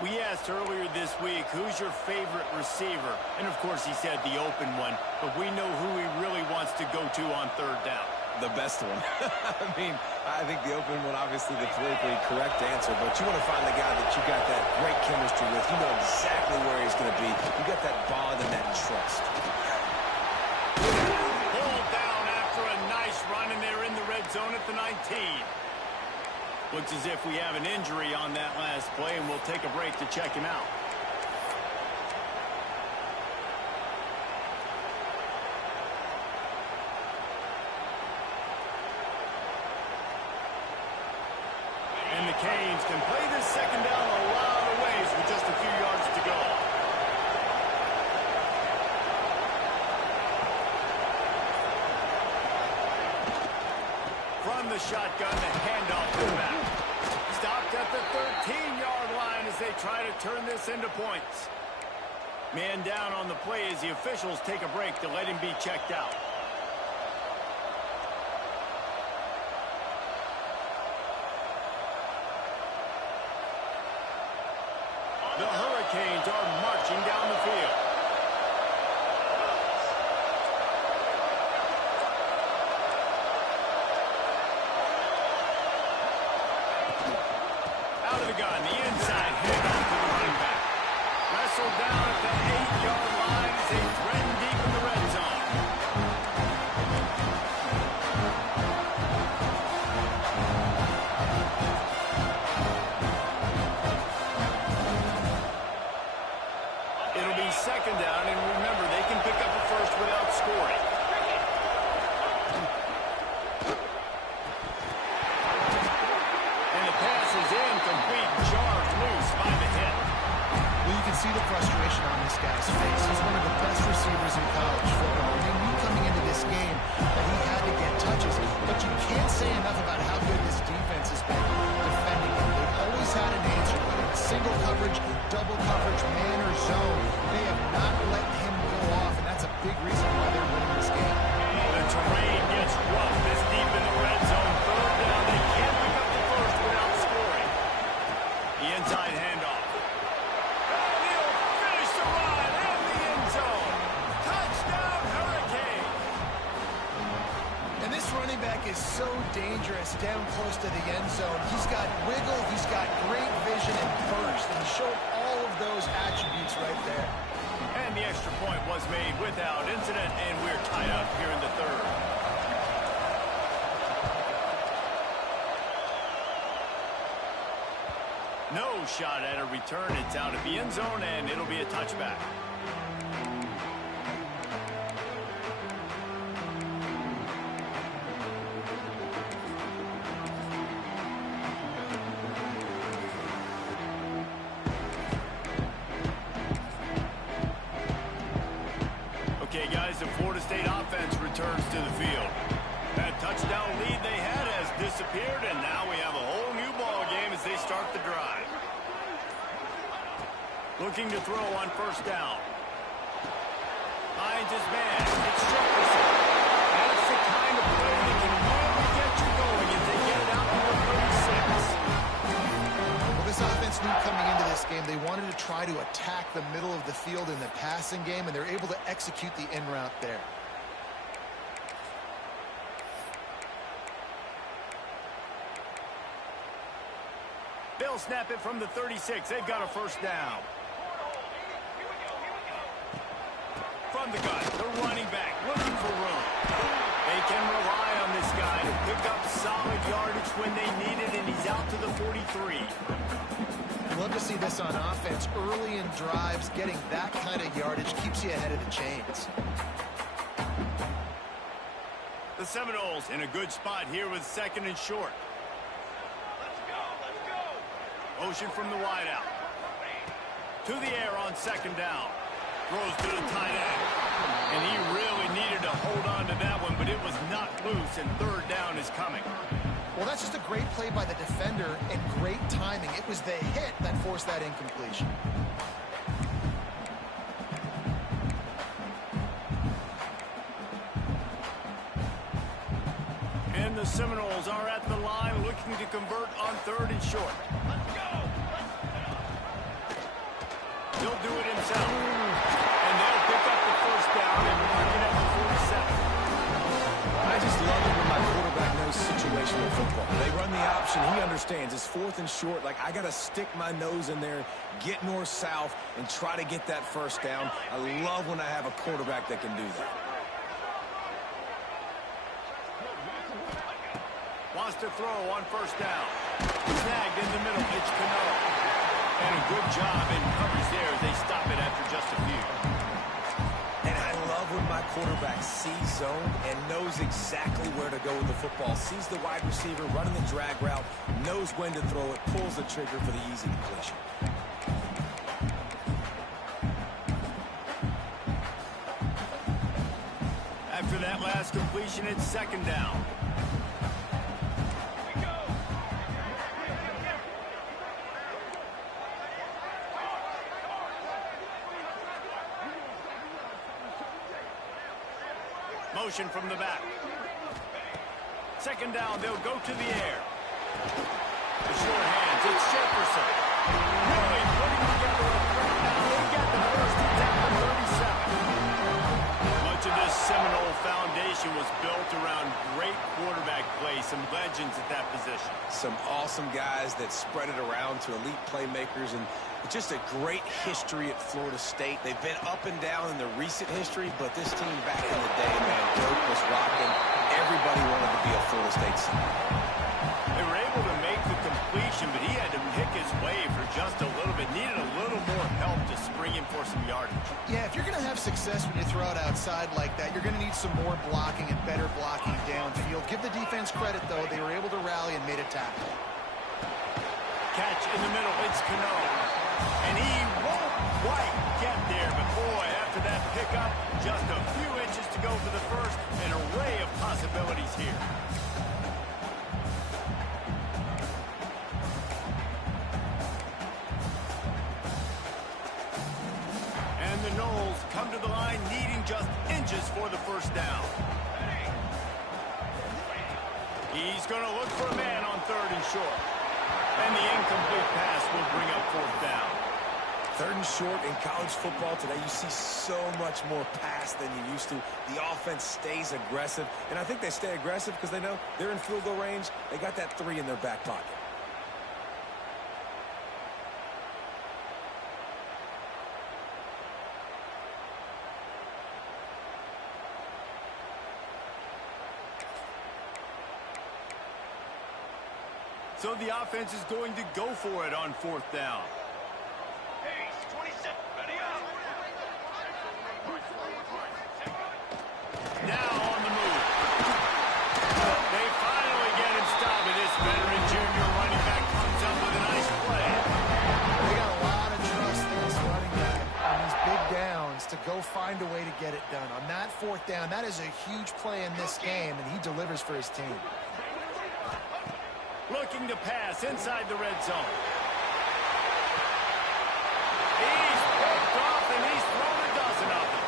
We asked earlier this week, who's your favorite receiver? And, of course, he said the open one. But we know who he really wants to go to on 3rd down. the best one. I mean, I think the open one, obviously the politically correct answer, but you want to find the guy that you got that great chemistry with. You know exactly where he's going to be. You got that bond and that trust. Pulled down after a nice run, and they're in the red zone at the 19. Looks as if we have an injury on that last play, and we'll take a break to check him out. And the Canes can play this second down a lot of ways with just a few yards to go. From the shotgun, the handoff to the back. Stopped at the 13-yard line as they try to turn this into points. Man down on the play as the officials take a break to let him be checked out. The Hurricanes are marching down the field. Out of the gun, the inside handoff to the running back. Wrestled down at the 8-yard line as they threaten deep in the red zone. It'll be second down, and remember, they can pick up a first without scoring. And the pass is incomplete, charged loose by the hit. Well, you can see the frustration on this guy's face. He's one of the best receivers in college football. They knew coming into this game that he had to get touches, but you can't say enough about how good this defense has been defending him. They've always had an answer, whether it's single coverage, double coverage, man or zone. They have not let him go off, and that's a big reason why they're winning this game. The terrain gets rough this deep in the red zone. Third down, they can't pick up the first without scoring. The inside handoff. And he'll finish the run in the end zone. Touchdown, Hurricane. And this running back is so dangerous down close to the end zone. He's got wiggle, he's got great vision and burst, and he showed all of those attributes right there. And the extra point was made without incident, and we're tied up here in the third. No shot at a return. It's out of the end zone, and it'll be a touchback. Okay, guys, the Florida State offense returns to the field. That touchdown lead they had has disappeared, and now we have a whole new ball game as they start the drive. Looking to throw on first down. Finds his man. It's Jefferson. That's the kind of play that can really get you going as they get it out to the 36. Well, this offense knew coming into this game they wanted to try to attack the middle of the field in the passing game, and they're able to execute the in route there. They'll snap it from the 36. They've got a first down. From the gun, the running back looking for room. They can rely on this guy to pick up solid yardage when they need it, and he's out to the 43. Love to see this on offense. Early in drives, getting that kind of yardage keeps you ahead of the chains. The Seminoles in a good spot here with second and short. Let's go. Motion from the wideout. To the air on second down. Throws to the tight end. And he really needed to hold on to that one, but it was not loose, and third down is coming. Well, that's just a great play by the defender and great timing. It was the hit that forced that incompletion. And the Seminoles are at the line looking to convert on third and short. Let's go. He'll do it himself. And they'll pick up the first down and mark it at the 47. I just love it when my traditional football. They run the option. He understands. It's 4th and short. Like, I got to stick my nose in there, get north-south, and try to get that first down. I love when I have a quarterback that can do that. Wants to throw on first down. Snagged in the middle. It's Cano. And a good job in coverage there as they stop it after just a few. And I love when my quarterback sees zone and knows exactly where to go with the football. Sees the wide receiver running the drag route, knows when to throw it, pulls the trigger for the easy completion. After that last completion, it's 2nd down. Motion from the back. 2nd down, they'll go to the air. The short hands, it's Jefferson. Really putting together a third down. They get the first attack of 37. Much of this Seminole foundation was built around great quarterback play, some legends at that position. Some awesome guys that spread it around to elite playmakers, and just a great history at Florida State. They've been up and down in the recent history, but this team back in the day, man, Dirk was rocking. Everybody wanted to be a Florida State senior. They were able to make the completion, but he had to pick his way for just a little bit. Needed a little more help to spring him for some yardage. Yeah, if you're going to have success when you throw it outside like that, you're going to need some more blocking and better blocking downfield. Give the defense credit, though. They were able to rally and made a tackle. Catch in the middle. It's Cano. And he won't quite get there, but boy, after that pickup, just a few inches to go for the first. An array of possibilities here. And the Noles come to the line needing just inches for the first down. He's going to look for a man on 3rd and short. And the incomplete pass will bring up 4th down. 3rd and short in college football today, you see so much more pass than you used to. The offense stays aggressive, and I think they stay aggressive because they know they're in field goal range. They got that 3 in their back pocket. So the offense is going to go for it on 4th down. Now on the move. They finally get him stopped, and this veteran junior running back comes up with a nice play. They got a lot of trust in this running back on these big downs to go find a way to get it done. On that 4th down, that is a huge play in this game, and he delivers for his team. Looking to pass inside the red zone. He's picked off, and he's thrown a dozen of them.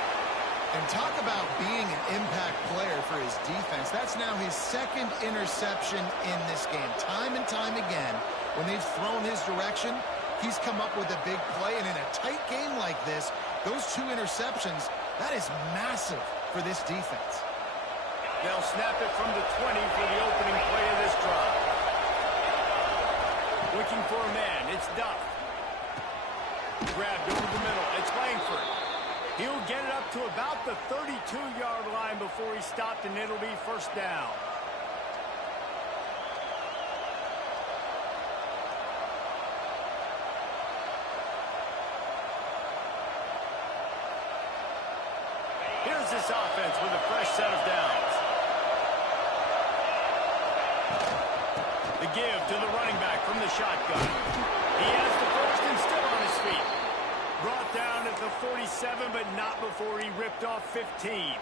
And talk about being an impact player for his defense. That's now his 2nd interception in this game. Time and time again, when they've thrown his direction, he's come up with a big play. And in a tight game like this, those 2 interceptions, that is massive for this defense. They'll snap it from the 20 for the opening play of this drive. Looking for a man, it's Duff. Grabbed over the middle, it's Langford. He'll get it up to about the 32-yard line before he's stopped, and it'll be 1st down. Here's this offense with a fresh set of downs. The give to the running back from the shotgun. He has the first and still on his feet. Brought down at the 47, but not before he ripped off 15.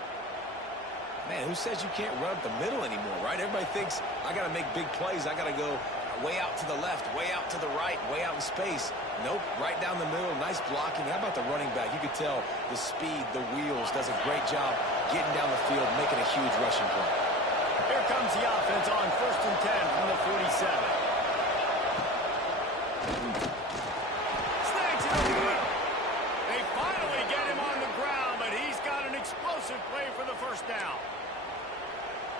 Man, who says you can't run up the middle anymore, right? Everybody thinks, I got to make big plays. I got to go way out to the left, way out to the right, way out in space. Nope, right down the middle. Nice blocking. How about the running back? You could tell the speed, the wheels, does a great job getting down the field, making a huge rushing play. Here comes the offense on 1st and 10 from the 47. Snags it over the middle. They finally get him on the ground, but he's got an explosive play for the 1st down.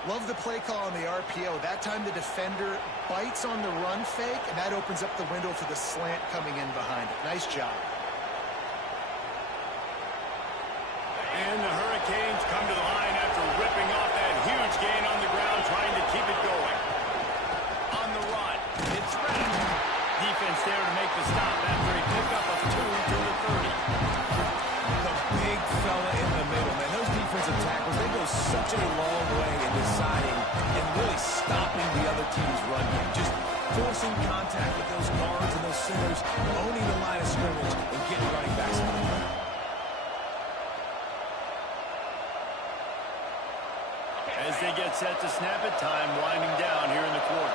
Love the play call on the RPO. That time the defender bites on the run fake, and that opens up the window for the slant coming in behind it. Nice job. And the Hurricanes come to the line after ripping off that huge gain on the ground, trying to keep it going. On the run, it's Red. Defense there to make the stop after a pickup of 2 to the 30. The big fella in the middle, man. Those defensive tackles, they go such a long way in deciding and really stopping the other team's run game. Just forcing contact with those guards and those centers, owning the line of scrimmage, and getting running backs on the ground. As they get set to snap it, time winding down here in the quarter.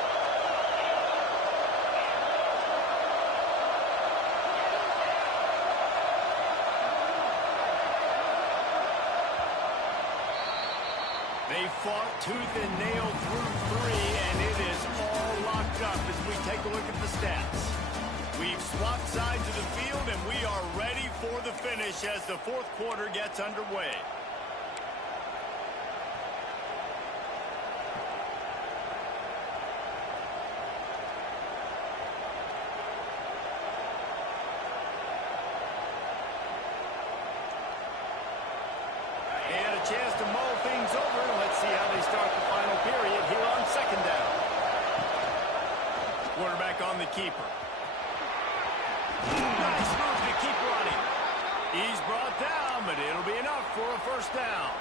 They fought tooth and nail through 3, and it is all locked up as we take a look at the stats. We've swapped sides of the field, and we are ready for the finish as the fourth quarter gets underway. Chance to mull things over. Let's see how they start the final period here on second down. Quarterback on the keeper. Nice move to keep running. He's brought down, but it'll be enough for a first down.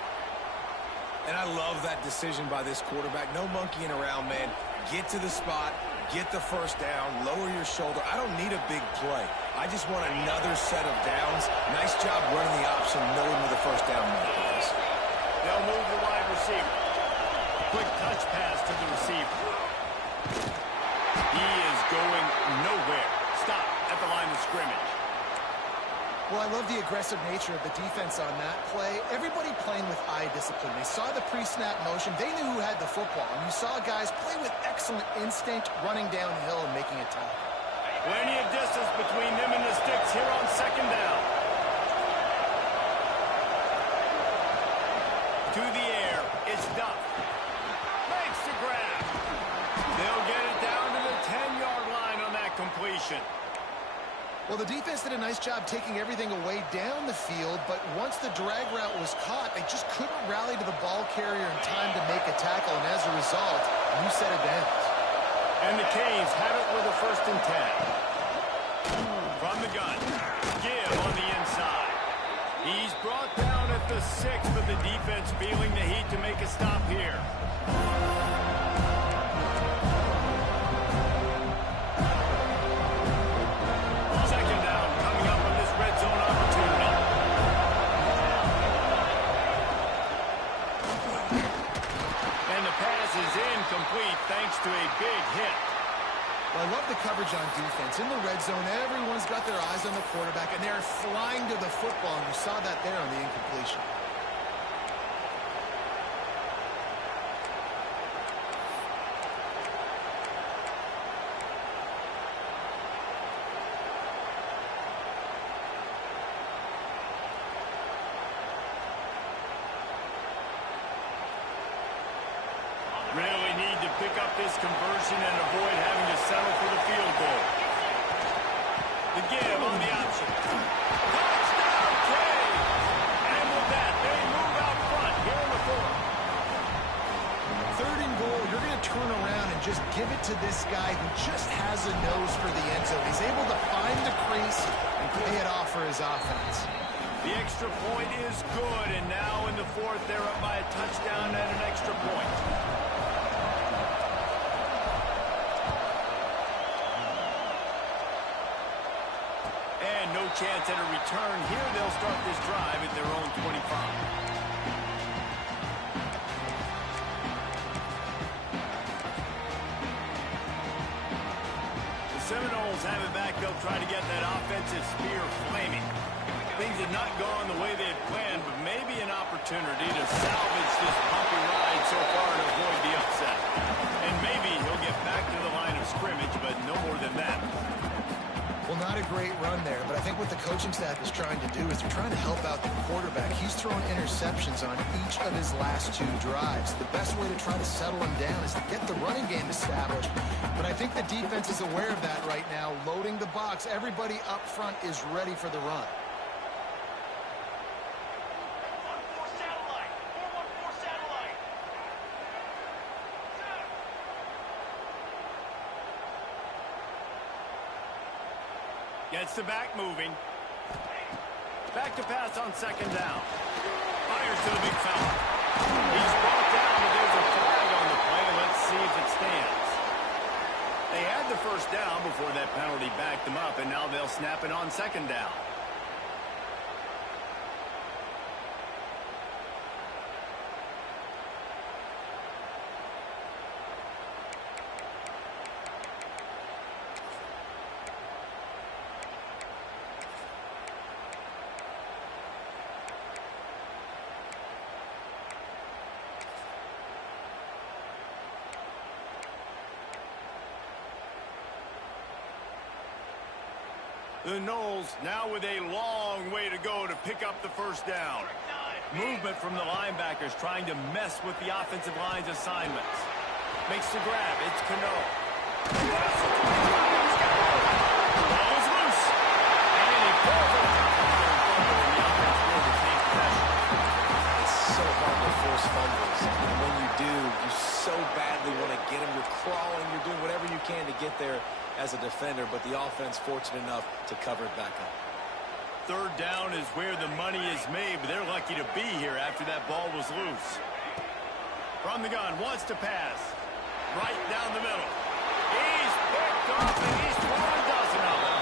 And I love that decision by this quarterback. No monkeying around, man. Get to the spot, get the first down, lower your shoulder. I don't need a big play. I just want another set of downs. Nice job running the option, knowing where the first down marker is. They'll move the wide receiver. Quick touch pass to the receiver. He is going nowhere. Stop at the line of scrimmage. Well, I love the aggressive nature of the defense on that play. Everybody playing with eye discipline. They saw the pre-snap motion. They knew who had the football. And you saw guys play with excellent instinct, running downhill and making a tackle. Plenty of distance between them and the sticks here on second down. To the air, it's Duff. Makes the grab. They'll get it down to the 10-yard line on that completion. Well, the defense did a nice job taking everything away down the field, but once the drag route was caught, they just couldn't rally to the ball carrier in time to make a tackle, and as a result, new set of downs. And the Canes have it with a 1st and 10. From the gun, Give on the inside. He's brought down at the 6, but the defense feeling the heat to make a stop here. Second down coming up on this red zone opportunity. And the pass is incomplete thanks to a big hit. Well, I love the coverage on defense. In the red zone, everyone's got their eyes on the quarterback, and they're flying to the football, and you saw that there on the incompletion. Really need to pick up this conversion and avoid having to settle for the field goal. The Give on the option. Touchdown, Cade! And with that, they move out front here in the 4th. 3rd and goal, you're going to turn around and just give it to this guy who just has a nose for the end zone. He's able to find the crease and pay it off for his offense. The extra point is good, and now in the 4th, they're up by a touchdown and an extra point. And no chance at a return here. They'll start this drive at their own 25. The Seminoles have it back. They'll try to get that offensive spear flaming. Things have not gone the way they had planned, but maybe an opportunity to salvage this bumpy ride so far to avoid the upset. And maybe he'll get back to the line of scrimmage, but no more than that. Well, not a great run there, but I think what the coaching staff is trying to do is they're trying to help out the quarterback. He's thrown interceptions on each of his last 2 drives. The best way to try to settle him down is to get the running game established. But I think the defense is aware of that right now, loading the box. Everybody up front is ready for the run. Gets the back moving. Back to pass on second down. Fires to the big fella. He's brought down, but there's a flag on the play. Let's see if it stands. They had the first down before that penalty backed them up, and now they'll snap it on second down. The Knowles now with a long way to go to pick up the first down. Movement from the linebackers trying to mess with the offensive line's assignments. Makes the grab. It's Cano. The ball is loose. And he pulls it. It's so hard to force fumbles. And when you do, you so badly want to get them. You're crawling. You're doing whatever you can to get there as a defender, but the offense fortunate enough to cover it back up. Third down is where the money is made, but they're lucky to be here after that ball was loose. From the gun, wants to pass. Right down the middle. He's picked off, and he's thrown a dozen of them.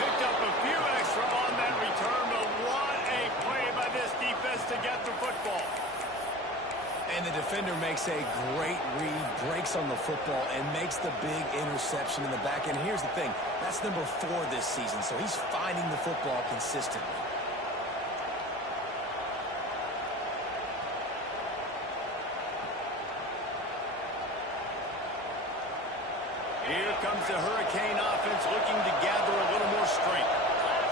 Picked up a few extra on that return, but what a play by this defense to get the football. And the defender makes a great read, breaks on the football, and makes the big interception in the back end. Here's the thing. That's number 4 this season, so he's finding the football consistently. Here comes the Hurricane offense looking to gather a little more strength.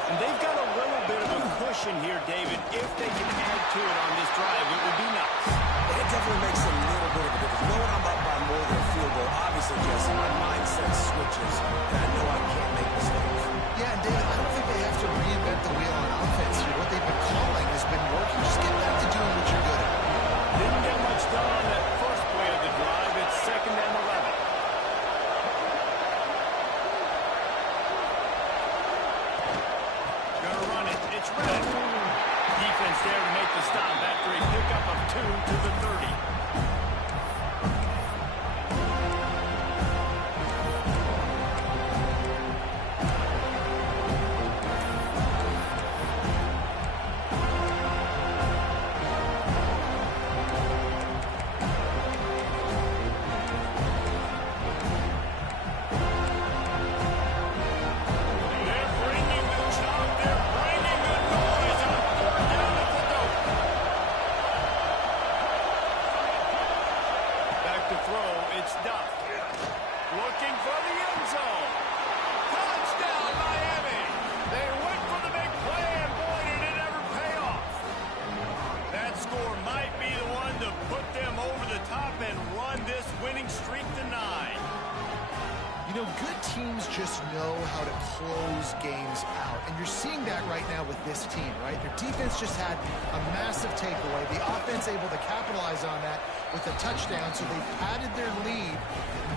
And they've got a little bit of a cushion here, David. If they can add to it on this drive, it would be nice. It definitely makes a little bit of a difference. Knowing I'm up by more than a field goal, obviously, Jesse, my mindset switches, and I know I can't make mistakes. Yeah, and David, I don't think they have to reinvent the wheel on offense here. What they've been calling has been working. Just get back to doing what you're good at. Didn't get much done on that first play of the drive. It's second and 11. Gonna run it. It's red. Defense there to make the stop after a pickup of 2 to the 30. Just know how to close games out. And you're seeing that right now with this team, right? Their defense just had a massive takeaway. The offense able to capitalize on that with a touchdown, so they padded their lead.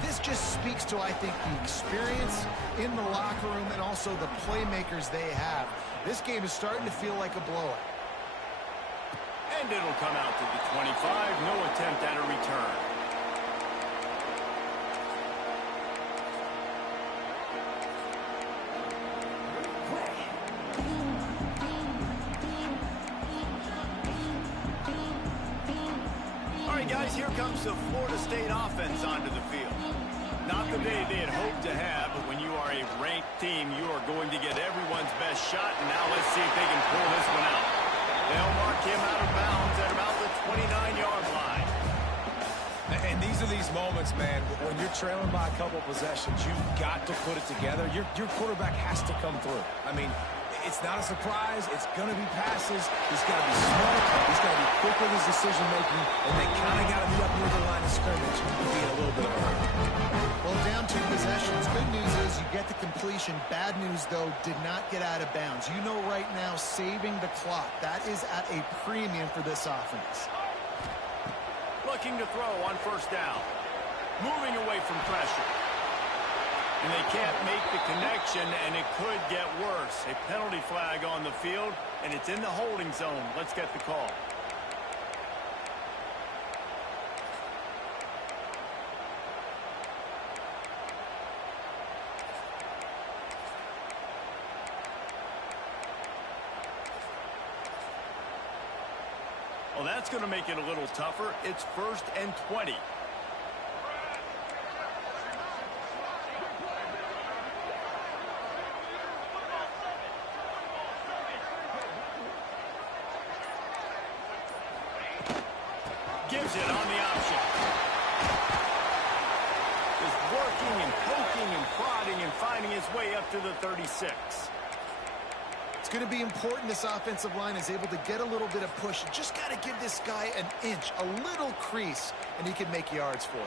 This just speaks to, I think, the experience in the locker room and also the playmakers they have. This game is starting to feel like a blowout. And it'll come out to the 25. No attempt at a return. Guys, here comes the Florida State offense onto the field. Not the day they had hoped to have, but when you are a ranked team, you are going to get everyone's best shot, and now let's see if they can pull this one out. They'll mark him out of bounds at about the 29-yard line. And these are these moments, man, when you're trailing by a couple possessions, you've got to put it together. Your quarterback has to come through. I mean, it's not a surprise. It's going to be passes. He's got to be smart. He's got to be quick with his decision-making, and they kind of got to be up near the line of scrimmage to be in a little bit of a hurry. Well, down 2 possessions. Good news is you get the completion. Bad news, though, did not get out of bounds. You know right now, saving the clock, that is at a premium for this offense. Looking to throw on first down. Moving away from pressure. And they can't make the connection, and it could get worse. A penalty flag on the field, and it's in the holding zone. Let's get the call. Well, that's going to make it a little tougher. It's 1st and 20. Gives it on the option. Just working and poking and prodding and finding his way up to the 36. It's going to be important this offensive line is able to get a little bit of push. You just got to give this guy an inch, a little crease, and he can make yards for you.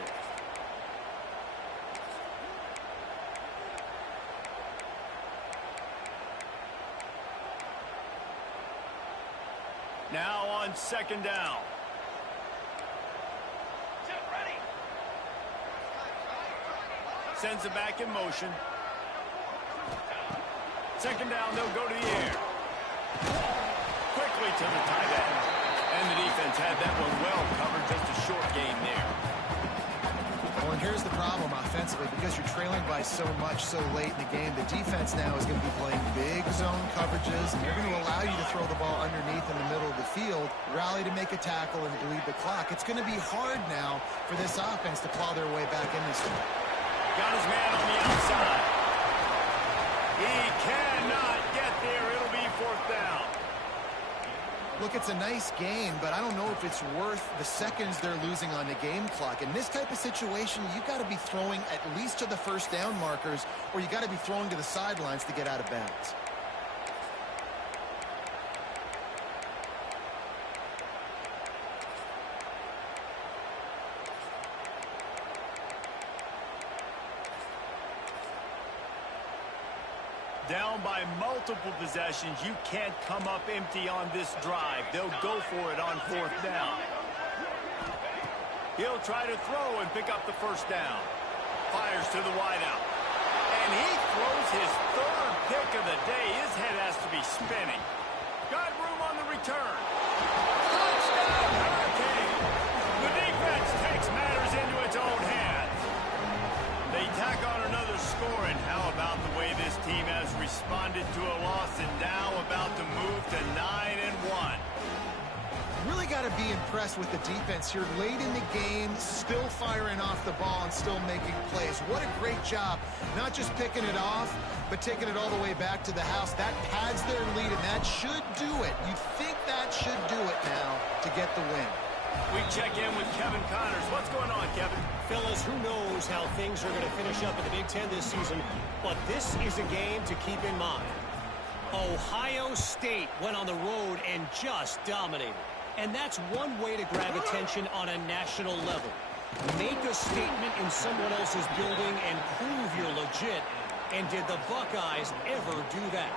Now on 2nd down. Sends it back in motion. 2nd down, they'll go to the air. Quickly to the tight end. And the defense had that one well covered. Just a short gain there. Well, and here's the problem offensively. Because you're trailing by so much so late in the game, the defense now is going to be playing big zone coverages, and they're going to allow you to throw the ball underneath in the middle of the field, rally to make a tackle, and bleed the clock. It's going to be hard now for this offense to plow their way back in this one. Got his man on the outside. He cannot get there. It'll be 4th down. Look, it's a nice gain, but I don't know if it's worth the seconds they're losing on the game clock. In this type of situation, you got to be throwing at least to the 1st down markers, or you got to be throwing to the sidelines to get out of bounds. Down by multiple possessions. You can't come up empty on this drive. They'll go for it on 4th down. He'll try to throw and pick up the 1st down. Fires to the wideout. And he throws his 3rd pick of the day. His head has to be spinning. Got room on the return. Touchdown, Hurricane! The defense takes matters into its own hands. They tack on another score, and how about the way this team has responded to a loss and now about to move to 9-1. Really got to be impressed with the defense here late in the game, still firing off the ball and still making plays. What a great job, not just picking it off, but taking it all the way back to the house. That pads their lead, and that should do it. You think that should do it now to get the win. We check in with Kevin Connors. What's going on, Kevin? Fellas, who knows how things are going to finish up in the Big Ten this season, but this is a game to keep in mind. Ohio State went on the road and just dominated. And that's one way to grab attention on a national level. Make a statement in someone else's building and prove you're legit. And did the Buckeyes ever do that?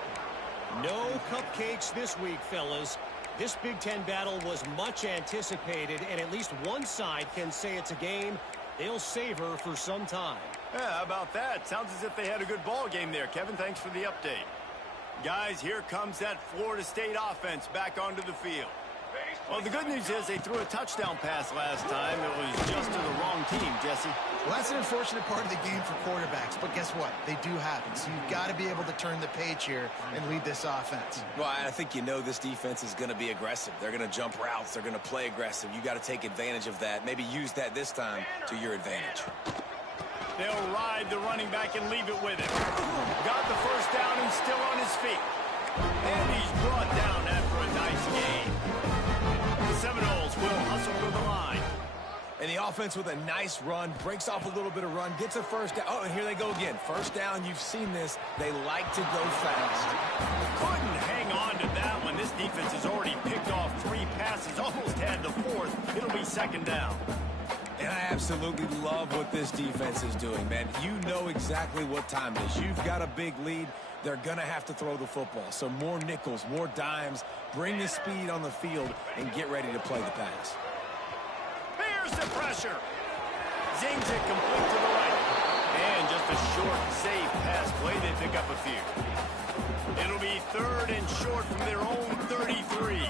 No cupcakes this week, fellas. This Big Ten battle was much anticipated, and at least one side can say it's a game they'll savor for some time. Yeah, how about that? Sounds as if they had a good ball game there, Kevin. Thanks for the update. Guys, here comes that Florida State offense back onto the field. Well, the good news is they threw a touchdown pass last time. It was just to the wrong team, Jesse. Well, that's an unfortunate part of the game for quarterbacks, but guess what? They do happen. So you've got to be able to turn the page here and lead this offense. Well, I think you know this defense is going to be aggressive. They're going to jump routes. They're going to play aggressive. You got to take advantage of that. Maybe use that this time to your advantage. They'll ride the running back and leave it with him. Got the 1st down and still on his feet. And he's brought down after a nice game. The Seminoles will hustle to the line. And the offense with a nice run, breaks off a little bit of run, gets a first down. Oh, and here they go again. First down, you've seen this. They like to go fast. Couldn't hang on to that one. This defense has already picked off 3 passes, almost had the 4th. It'll be second down. And I absolutely love what this defense is doing, man. You know exactly what time it is. You've got a big lead. They're going to have to throw the football. So more nickels, more dimes, bring the speed on the field, and get ready to play the pass. Here's the pressure. Zings it complete to the right. And just a short, safe pass play. They pick up a few. It'll be 3rd and short from their own 33.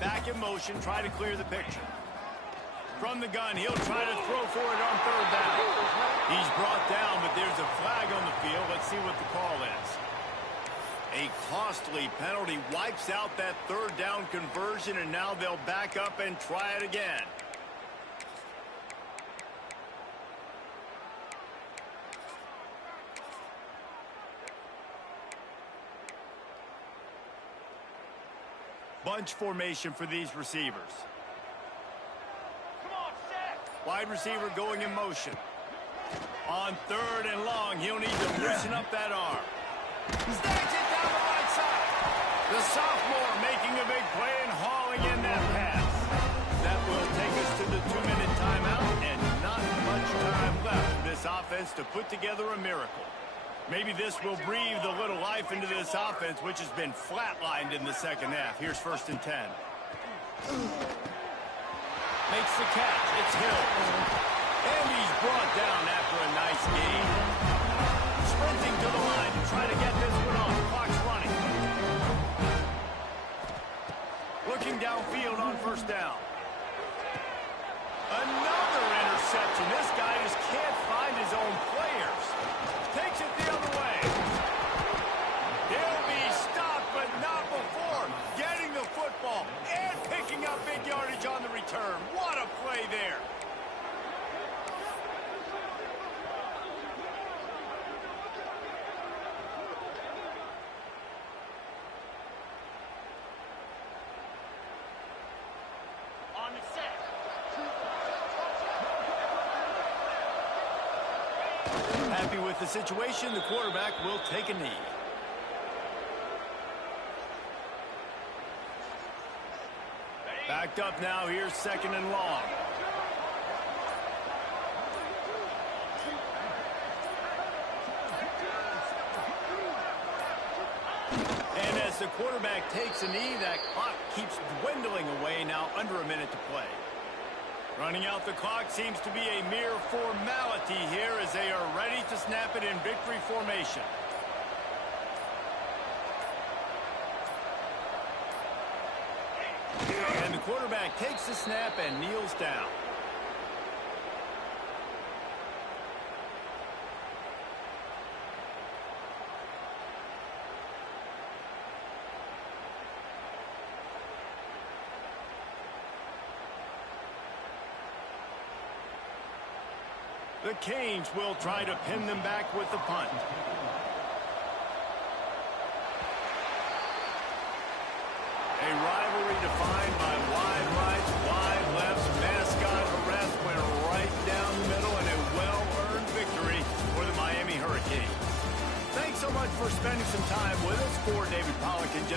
Back in motion, try to clear the picture. From the gun, he'll try to throw for it on 3rd down. He's brought down, but there's a flag on the field. Let's see what the call is. A costly penalty wipes out that 3rd down conversion, and now they'll back up and try it again. Bunch formation for these receivers. Wide receiver going in motion. On 3rd and long, he'll need to loosen up that arm. Snags it down the right side. The sophomore making a big play and hauling in that pass. That will take us to the 2-minute timeout, and not much time left for this offense to put together a miracle. Maybe this will breathe a little life into this offense, which has been flatlined in the second half. Here's 1st and 10. Makes the catch. It's Hill. And he's brought down after a nice gain. Sprinting to the line to try to get this one off. Clock's running. Looking downfield on 1st down. Another interception. This guy just can't find his own players. Takes it the other way. He'll be stopped, but not before getting the football and picking up big yardage on the return. What a play there. On the set. Happy with the situation, the quarterback will take a knee. Backed up now, here's 2nd and long. And as the quarterback takes a knee, that clock keeps dwindling away, now under a minute to play. Running out the clock seems to be a mere formality here as they are ready to snap it in victory formation. And the quarterback takes the snap and kneels down. The Canes will try to pin them back with the punt. A rivalry defined by wide rights, wide lefts, mascot arrest went right down the middle, and a well-earned victory for the Miami Hurricanes. Thanks so much for spending some time with us. For David Pollack and